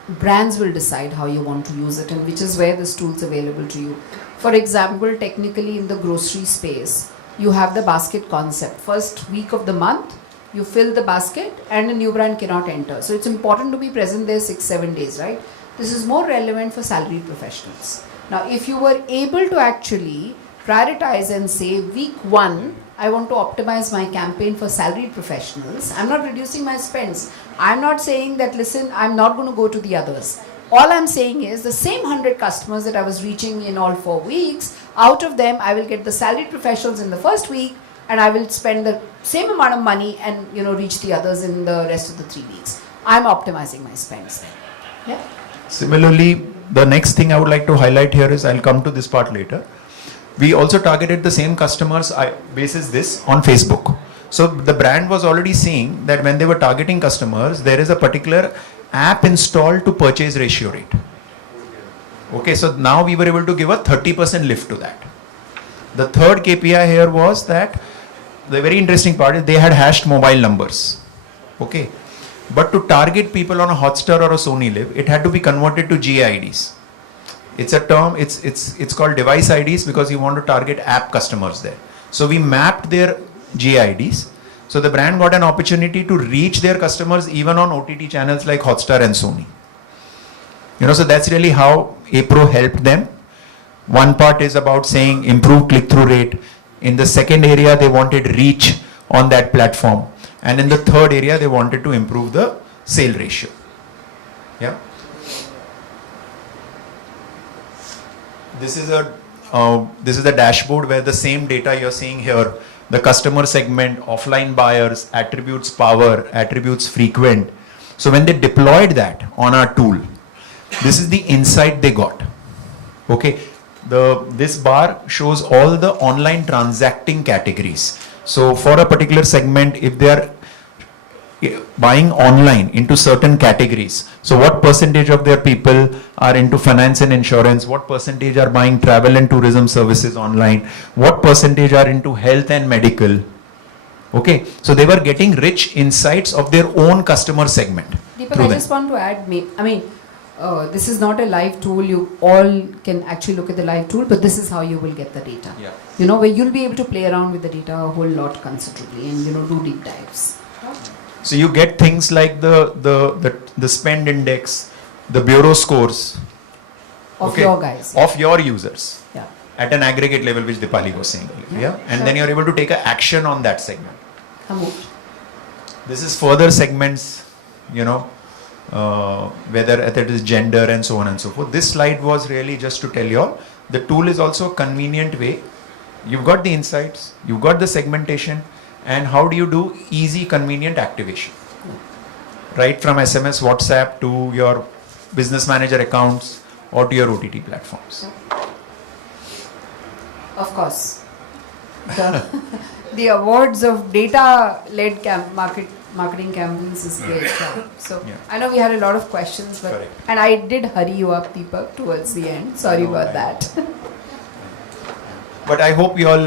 brands will decide how you want to use it, and which is where this tool is available to you. For example, technically in the grocery space, you have the basket concept. First week of the month, you fill the basket and a new brand cannot enter. So it's important to be present there 6-7 days, right? This is more relevant for salaried professionals. Now, if you were able to actually prioritize and say, week 1, I want to optimize my campaign for salaried professionals. I'm not reducing my spends. I'm not saying that, listen, I'm not going to go to the others. All I'm saying is the same 100 customers that I was reaching in all 4 weeks, out of them, I will get the salaried professionals in the first week, and I will spend the same amount of money and reach the others in the rest of the 3 weeks. I'm optimizing my spends there. Yeah. Similarly, the next thing I would like to highlight here is, I'll come to this part later. We also targeted the same customers basis this on Facebook. So the brand was already seeing that when they were targeting customers, there is a particular app installed to purchase ratio rate. Okay, so now we were able to give a 30% lift to that. The third KPI here was that the very interesting part is they had hashed mobile numbers. Okay, but to target people on a Hotstar or a Sony Live, it had to be converted to GIDs. It's a term, it's called device IDs because you want to target app customers there. So we mapped their GIDs. So the brand got an opportunity to reach their customers even on OTT channels like Hotstar and Sony. So that's really how APRO helped them. One part is about saying improve click-through rate. In the second area, they wanted reach on that platform. And in the third area, they wanted to improve the sale ratio. Yeah. This is a dashboard where the same data you're seeing here, the customer segment, offline buyers, attributes power, attributes frequent. So when they deployed that on our tool, this is the insight they got. Okay, this bar shows all the online transacting categories. So for a particular segment, if they are buying online into certain categories, so what percentage of their people are into finance and insurance, what percentage are buying travel and tourism services online, what percentage are into health and medical. Okay, so they were getting rich insights of their own customer segment. Deepak, I just want to add, this is not a live tool, you all can actually look at the live tool, but this is how you will get the data. Yeah. Where you'll be able to play around with the data a whole lot considerably and do deep dives. So you get things like the spend index, the bureau scores Of your guys. of your users Yeah. at an aggregate level, which Dipali was saying earlier. Yeah? And then you're able to take an action on that segment. This is further segments, whether it is gender and so on and so forth. This slide was really just to tell you all, the tool is also a convenient way. You've got the insights, you've got the segmentation, and how do you do easy, convenient activation? Right from SMS, WhatsApp to your business manager accounts or to your OTT platforms. Of course. The awards of data-led marketing campaigns is great. So Yeah. I know we had a lot of questions, but Correct. and I did hurry you up, Deepak, towards the end. Sorry No, about I- that. But I hope you all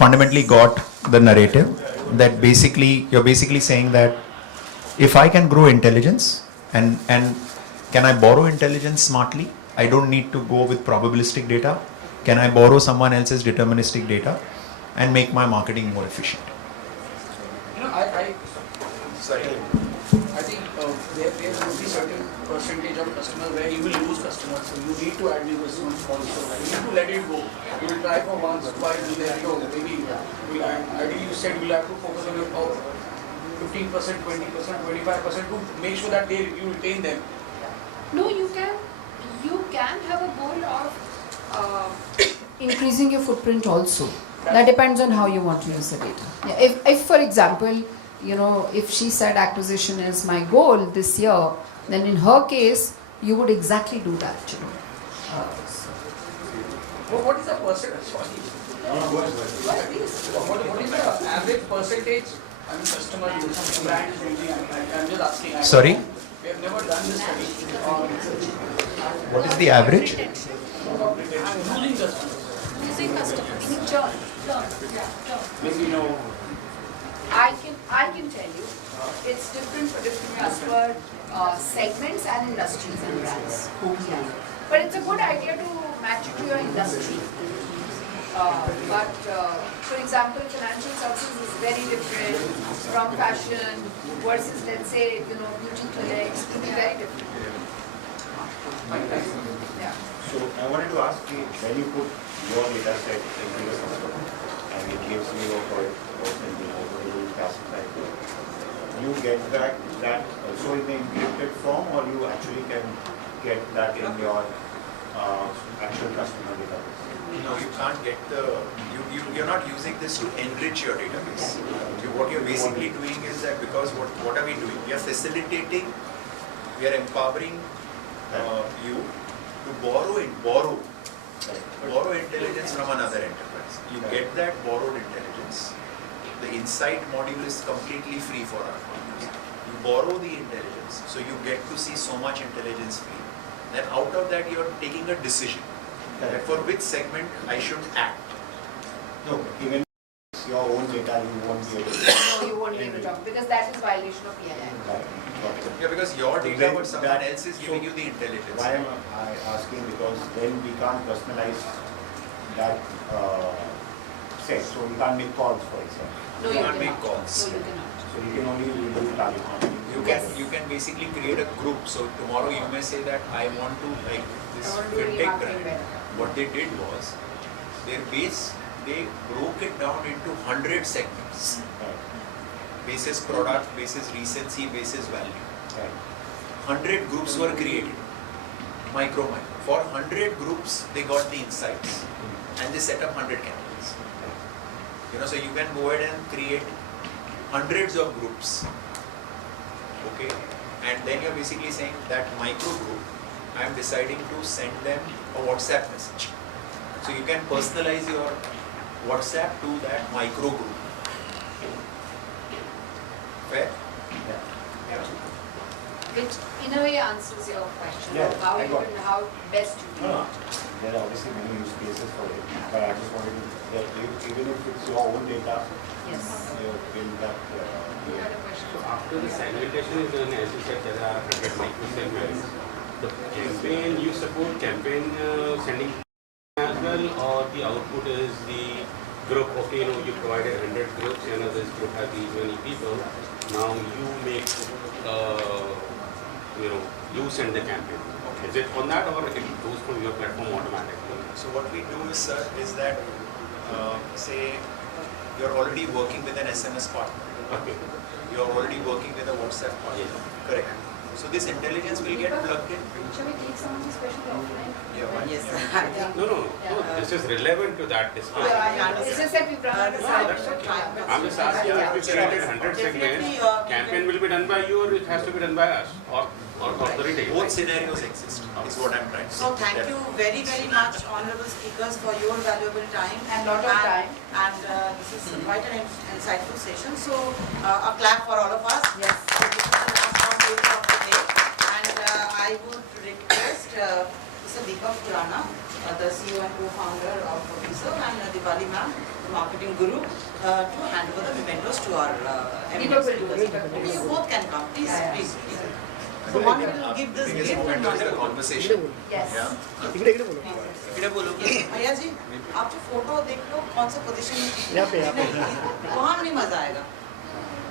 fundamentally got the narrative that you're basically saying that if I can grow intelligence and can I borrow intelligence smartly? I don't need to go with probabilistic data. Can I borrow someone else's deterministic data and make my marketing more efficient? Sorry. I think there will be certain percentage of customers where you will lose customers, so you need to add new customers also. You need to let it go. You will try for once, twice, and then maybe ideally you said you'll have to focus on your 15%, 20%, 25% to make sure that you retain them. No, you can have a goal of increasing your footprint also. That depends on how you want to use the data. Yeah, if for example, if she said acquisition is my goal this year, then in her case, you would exactly do that. What is the percentage? What is the average percentage? I mean, customer use brand is using. I'm just asking. Sorry? We have never done this study. What is the average? Losing customers. Using customers. Maybe I can tell you, it's different for different customer segments and industries and brands. But it's a good idea to match it to your industry. But for example, financial services is very different from fashion versus, let's say, beauty clinics. It will be very different. Yeah. So I wanted to ask you, when you put your data set into the system and it gives you a person classified, you get back that also in the encrypted form, or you actually can get that in your actual customer database? No, you can't get you're not using this to enrich your database. What you're basically doing is that, because what are we doing? We are facilitating, we are empowering you to borrow intelligence from another enterprise. You get that borrowed intelligence. The insight module is completely free for our partners. You borrow the intelligence, so you get to see so much intelligence free. Then out of that, you're taking a decision that for which segment I should act. No, even your own data, you won't be able to. No, you won't be able to talk because that is violation of PNI. Yeah, because your data, but someone else is giving you the intelligence. Why am I asking? Because then we can't personalize that set. So we can't make calls, for example. No, you can't make cannot. calls. No, you cannot. So you can only do target marketing. You can basically create a group. So tomorrow you may say that I want to, like this I want to do fintech remarketing brand. better. What they did was their base, they broke it down into 100 segments. Basis product, basis recency, basis value. 100 groups were created. Micro. For 100 groups, they got the insights and they set up 100 campaigns. So you can go ahead and create hundreds of groups. Okay, and then you're basically saying that micro group, I am deciding to send them a WhatsApp message. So you can personalize your WhatsApp to that micro group. Fair? Yeah. Which in a way answers your question Yeah, of how best you do it. There are obviously many use cases for it, but I just wanted to, that even if it's your own data, Yes. you build that. You had a question. So after the segmentation is done, as you said, there are 100 micro segments. The campaign, you support campaign sending as well, or the output is the group, okay, you provided 100 groups, this group has these many people. Now you make, you send the campaign. Okay. Is it on that or it goes from your platform automatically? So what we do is, sir, is that, say, you're already working with an SMS partner. Okay. You're already working with a WhatsApp partner. Yes. Correct. So this intelligence will get plugged in. Shall we take some of the special offline? Yeah, why? Yes. No, this is relevant to that discussion. It's just that we brought No, that's okay. I'm just asking if you created 100 segments, campaign will be done by you or it has to be done by us or the retail? Both scenarios exist, is what I'm trying to say. So thank you very, very much, honorable speakers, for your valuable time. And lot of time. And this is quite an insightful session. So a clap for all of us. Yes. So this is the last roundtable of the day. And I would request Mr. Dippak Khurana, the CEO and co-founder of Vserv, and Deepali ma'am, the marketing guru, to hand over the mementos to our eminent speakers. You both can come, please, please. So one will give this gift and one will conversation. Yes. Yeah. भैया जी आप जो photo देख लो कौन सा position यहाँ पे वहाँ नहीं मजा आएगा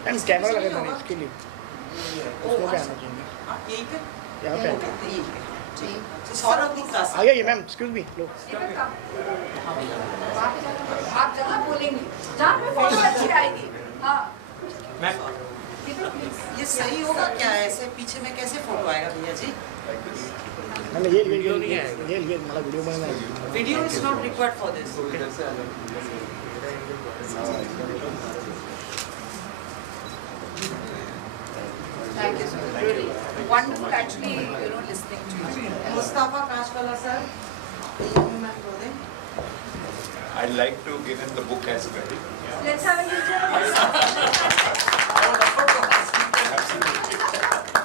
कैमरा लगा था इसके लिए उसको क्या आना चाहिए यहीं पे यहाँ पे तो सौरभ गुप्ता आ गया ये मैम एक्सक्यूज मी लो आप जहाँ बोलेंगे जहाँ पे फोटो अच्छी आएगी हाँ ये सही होगा क्या ऐसे पीछे में कैसे फोटो आएगा भैया जी मैंने ये नहीं आएगा ये मतलब वीडियो बनाना है video is not required for this Thank you, sir. Really wonderful, actually, listening to you. Mustafa Kanchwala sir, I'd like to give him the book as well. Let's have a little.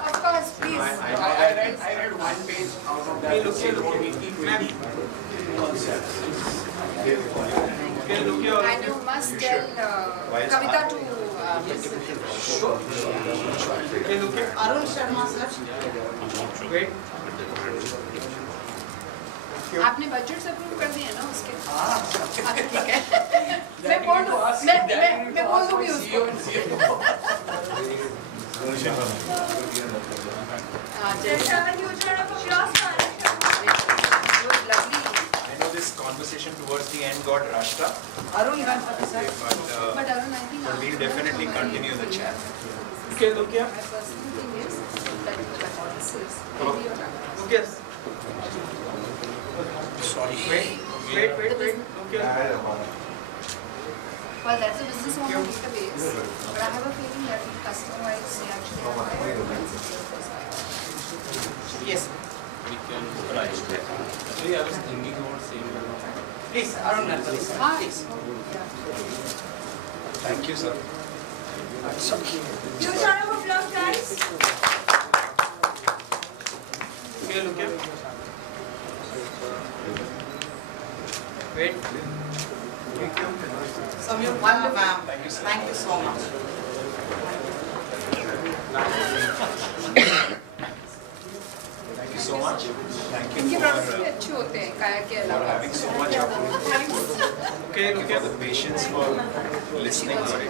Of course, please. I read one page out of that. And you must tell Kavita to Arun Sharma sir. Wait. आपने budget approve कर दिए ना उसके ठीक है मैं बोल दूंगी उसको I know this conversation towards the end got rushed up, Arun Ganapathy sir. But Arun, I think but we'll definitely continue the chat. Okay, look here. my personal thing is that this is Okay. Sorry. Wait. Okay. well, that's a business model database, but I have a feeling that with customer-wise, they actually have higher Yes. We can try. Actually, I was thinking about saying Please, Arun Ganapathy sir. Please. Thank you, sir. Huge round of applause, guys. Okay, look here. Wait. Samyukta ma'am, thank you so much. Thank you so much. Thank you इनके for products भी अच्छे होते हैं काया के अलावा having so much output. Thank you for the patience for listening. Ma'am, sir.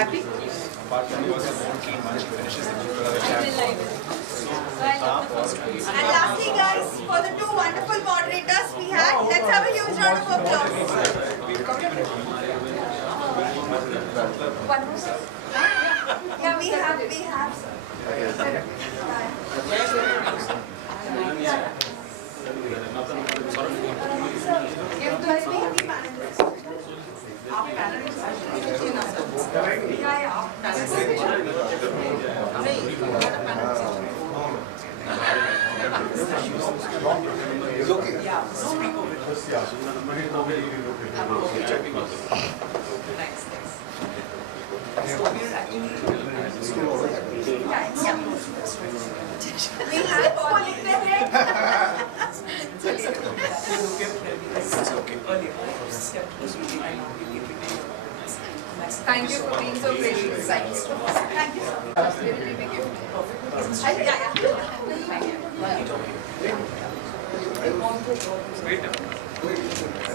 Happy? Apart from yours, I won't keep much. Finishes the book of the chapter. And lastly, guys, for the two wonderful moderators we had, let's have a huge round of applause. One more. Yeah, we have. आप panelist It's okay. Yeah, no people. Thanks. So we are actually We have falling their head. Thank you for being so gracious. Thank you. Thank you. That's really big gift. Yeah. Wait.